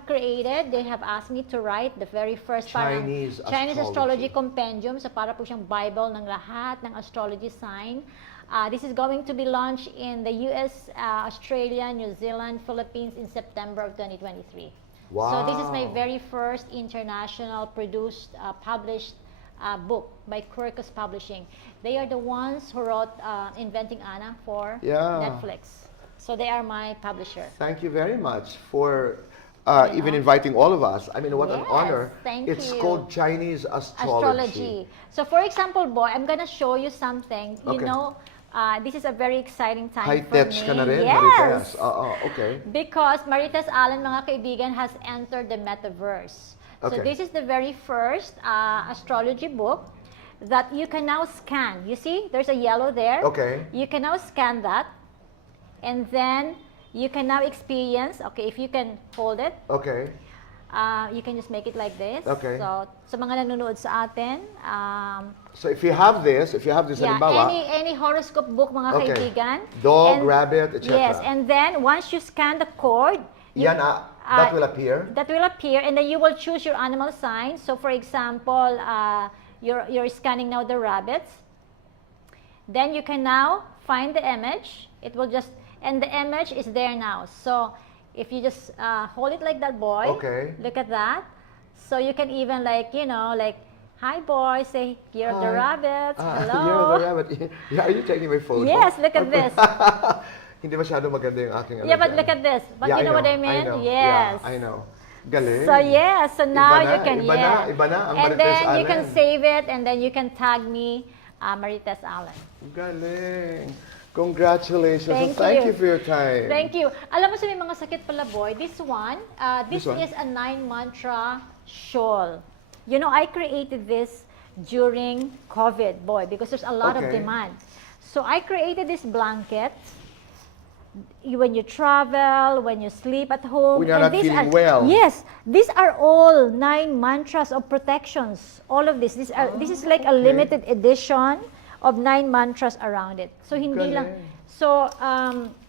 asked me to write the very first Chinese Chinese astrology. astrology compendium. So para po siyang Bible ng lahat ng astrology sign. This is going to be launched in the US, Australia, New Zealand, Philippines in September of 2023. Wow. So this is my very first international produced, published book by Quercus Publishing. They are the ones who wrote Inventing Anna for Yeah. Netflix. So they are my publisher. Thank you very much for even know. inviting all of us. I mean, what an Yes, honor. thank It's you. called Chinese astrology. So for example, boy, I'm gonna show you something. You Okay. know, this is a very exciting time High for tech me. ka na rin, Yes. Marites. Okay. Because Marites Allen, mga kaibigan, has entered the metaverse. So Okay. this is the very first astrology book that you can now scan. You see, there's a yellow there. Okay. You can now scan that, and then you can now experience. Okay, if you can hold it, Okay. you can just make it like this. Okay. So sa mga nanonood sa atin, So if you have this, yeah, halimbawa, any horoscope book, mga Okay. kaibigan. Dog, And- rabbit, etc. Yes, and then once you scan the code, you- yan, that will appear. that will appear, and then you will choose your animal sign. So for example, you're scanning now the rabbits. Then you can now find the image. It will just, and the image is there now. So if you just hold it like that, boy. Okay. Look at that. So you can even like, hi boy, say year of the Hi. rabbits. Hello. Year of the rabbit. Yeah, are you taking my photo? Yes, look at this. Hindi masyado maganda yung aking Yeah, but dyan. look at this. But Yeah, you know what I mean? know. Yes. Yeah, I know. Galing. So yes, so now you can, Iba na ang and Marites then you can Allen. save it, and then you can tag me, Marites Allen. Galing. Congratulations. Thank and thank you. you for your time. Thank you. Alam mo sa may mga sakit pala, boy, this one This one? is a 9-mantra shawl. You know, I created this during COVID, boy, because there's a lot of Okay. demand. So I created this blanket. When you travel, when you sleep at home. When you're and not these feeling are, well. Yes, these are all 9 mantras of protections. All of this. This is like a okay. limited edition of 9 mantras around it. So hindi lang. Galing. So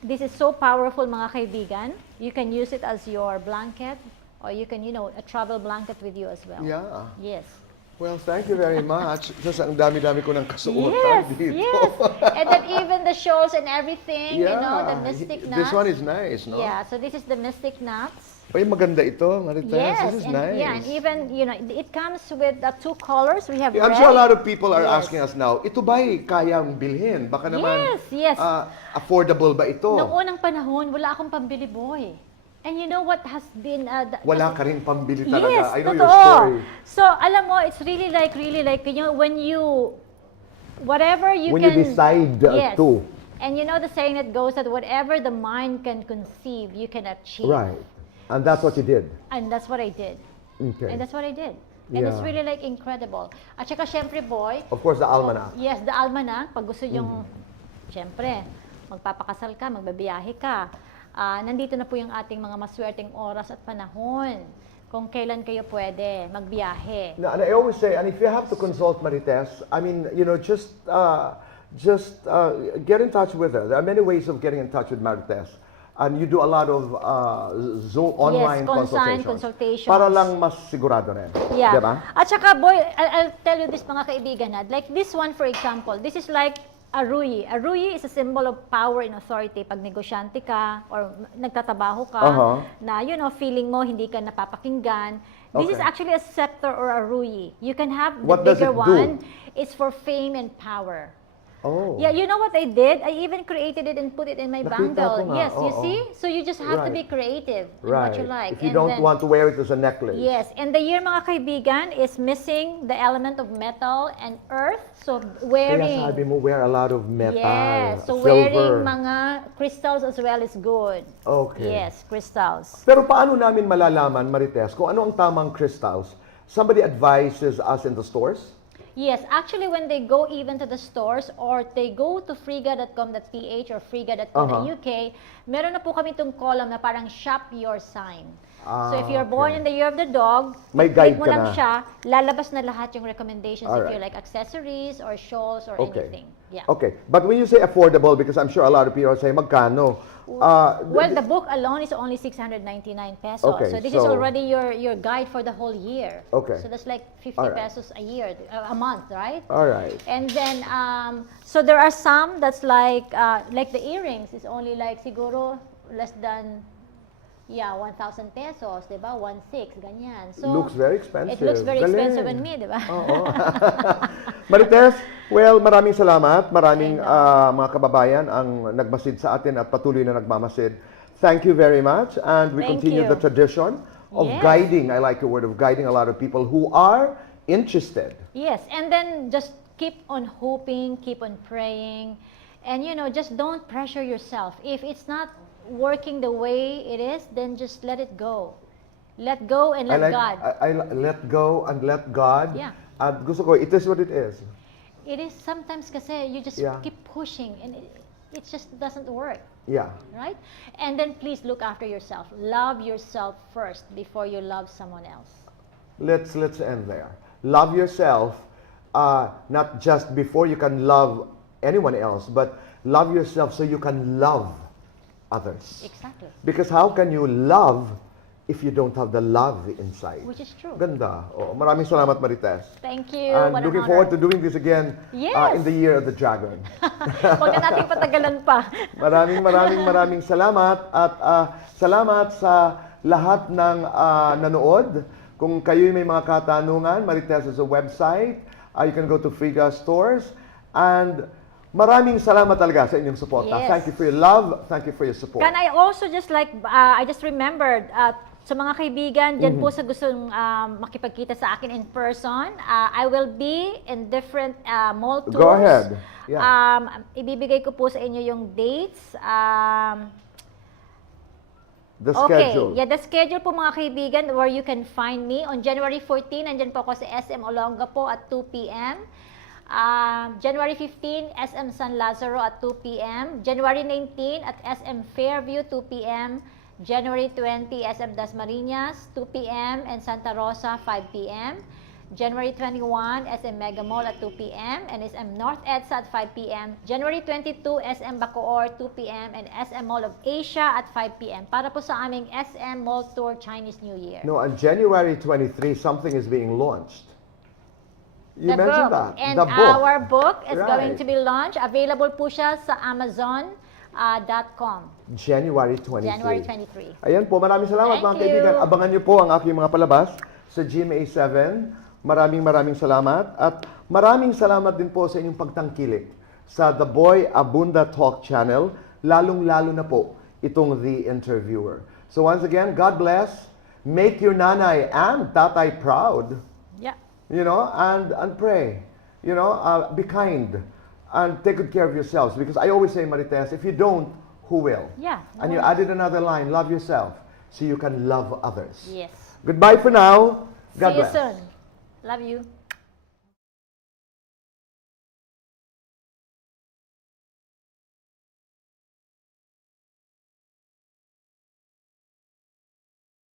this is so powerful, mga kaibigan. You can use it as your blanket, or you can, a travel blanket with you as well. Yeah. Yes. Well, thank you very much. Just ang dami-dami ko ng kasuotan Yes, dito. yes. And then even the shawls and everything, the mystic knots. This one is nice, no? Yeah, so this is the mystic knots. Ay, maganda ito, Marites. Yes, This is and, nice. yeah, and even, it comes with 2 colors. We have Yeah, I'm red. sure a lot of people are Yes. asking us now, ito ba'y kayang bilhin? Baka naman, Yes, yes. affordable ba ito? Noong unang panahon, wala akong pambili, boy. And you know what has been... Wala ka rin pambili talaga. Yes, I know totoo. your story. So, alam mo, it's really like, when you, whatever you When can... you decide yes. to. And you know the saying that goes that whatever the mind can conceive, you can achieve. Right. And that's what you did. And that's what I did. Okay. And that's what I did. And it's Yeah. really like incredible. At saka, syempre, boy, Of course, the almanac. yes, the almanac, pag gusto yung, syempre, magpapakasal ka, magbabiyahe ka, nandito na po yung ating mga maswerteng oras at panahon kung kailan kayo pwede magbiyahe. No, and I always say, and if you have to consult Marites, I mean, just just get in touch with her. There are many ways of getting in touch with Marites. And you do a lot of Zoom online consultations. Para lang mas sigurado rin. Yeah. Diba? At saka, boy, I'll tell you this, mga kaibigan, like this one, for example, this is like a ruyi. A ruyi is a symbol of power and authority. Pag negosyante ka or nagtatrabaho ka, na, you know, feeling mo hindi ka napapakinggan, this is actually a scepter or a ruyi. You can have the bigger one. It's for fame and power. Oh. Yeah, you know what I did? I even created it and put it in my bangle. Yes, you see? So you just have to be creative in what you like. If you don't want to wear it as a necklace. Yes, and the year, mga kaibigan, is missing the element of metal and earth. So wearing... Kaya sabi mo, wear a lot of metal, yes, so silver. wearing mga crystals as well is good. Okay. Yes, crystals. Pero paano namin malalaman, Marites, kung ano ang tamang crystals? Somebody advises us in the stores? Yes, actually when they go even to the stores or they go to friga.com.ph or friga.com.uk, meron na po kami itong column na parang shop your sign. So if you're born in the year of the dog, may guide mo ka lang na. siya, lalabas na lahat yung recommendations if you Alright. like accessories or shawls or anything. Yeah. Okay, but when you say affordable, because I'm sure a lot of people say, magkano? Well, the book alone is only 699 pesos. Okay, so this is already your guide for the whole year. Okay. So that's like 50 pesos a year, a month, right? All right. And then, so there are some that's like the earrings is only like siguro less than 1,000 pesos, diba? 1,600, ganyan. So looks very expensive. It looks very expensive on me, diba? Oo. Marites, well, maraming salamat. Maraming mga kababayan ang nagmasid sa atin at patuloy na nagmamasid. Thank you very much. And we continue the tradition of guiding, I like your word, of guiding a lot of people who are interested. Yes, and then just keep on hoping, keep on praying, and you know, just don't pressure yourself. If it's not working the way it is, then just let it go. Let go and let God. I let go and let God. Yeah. At gusto ko, it is what it is. It is sometimes kasi you just keep pushing and it just doesn't work. Yeah. Right? And then please look after yourself. Love yourself first before you love someone else. Let's end there. Love yourself, not just before you can love anyone else, but love yourself so you can love others. Exactly. Because how can you love if you don't have the love inside? Which is true. Ganda. Oh, maraming salamat, Marites. Thank you. And looking forward to doing this again in the year of the dragon. Huwag na nating patagalan pa. Maraming salamat at salamat sa lahat ng nanood. Kung kayo'y may mga katanungan, Marites has a website. You can go to Friga stores. And maraming salamat talaga sa inyong suporta. Yes. Thank you for your love. Thank you for your support. Can I also just I just remembered, sa mga kaibigan, dyan po sa gustong makipagkita sa akin in person, I will be in different mall tours. Go ahead. Yeah. Ibibigay ko po sa inyo yung dates. The schedule. The schedule po mga kaibigan where you can find me. On January 14, nandyan po ako sa SM Olonga po at 2 p.m. January 15, SM San Lazaro at 2 p.m. January 19 at SM Fairview, 2 p.m. January 20, SM Dasmariñas, 2 p.m. and Santa Rosa, 5 p.m. January 21, SM Mega Mall at 2 p.m. and SM North EDSA at 5 p.m. January 22, SM Bacoor, 2 p.m. and SM Mall of Asia at 5 p.m. Para po sa aming SM Mall Tour Chinese New Year. No, on January 23, something is being launched. You mentioned that. And our book is going to be launched. Available po siya sa Amazon.com. January 23. January 23. Ayan po, maraming salamat mga kaibigan. Abangan niyo po ang aking mga palabas sa GMA7. Maraming salamat. At maraming salamat din po sa inyong pagtangkilik sa The Boy Abunda Talk channel, lalong-lalo na po itong The Interviewer. So once again, God bless. Make your nanay and tatay proud. Yeah. You know, and pray. You know, be kind and take good care of yourselves. Because I always say, Marites, if you don't, who will? Yeah. And you added another line, love yourself, so you can love others. Yes. Goodbye for now. God See you bless. soon. Love you.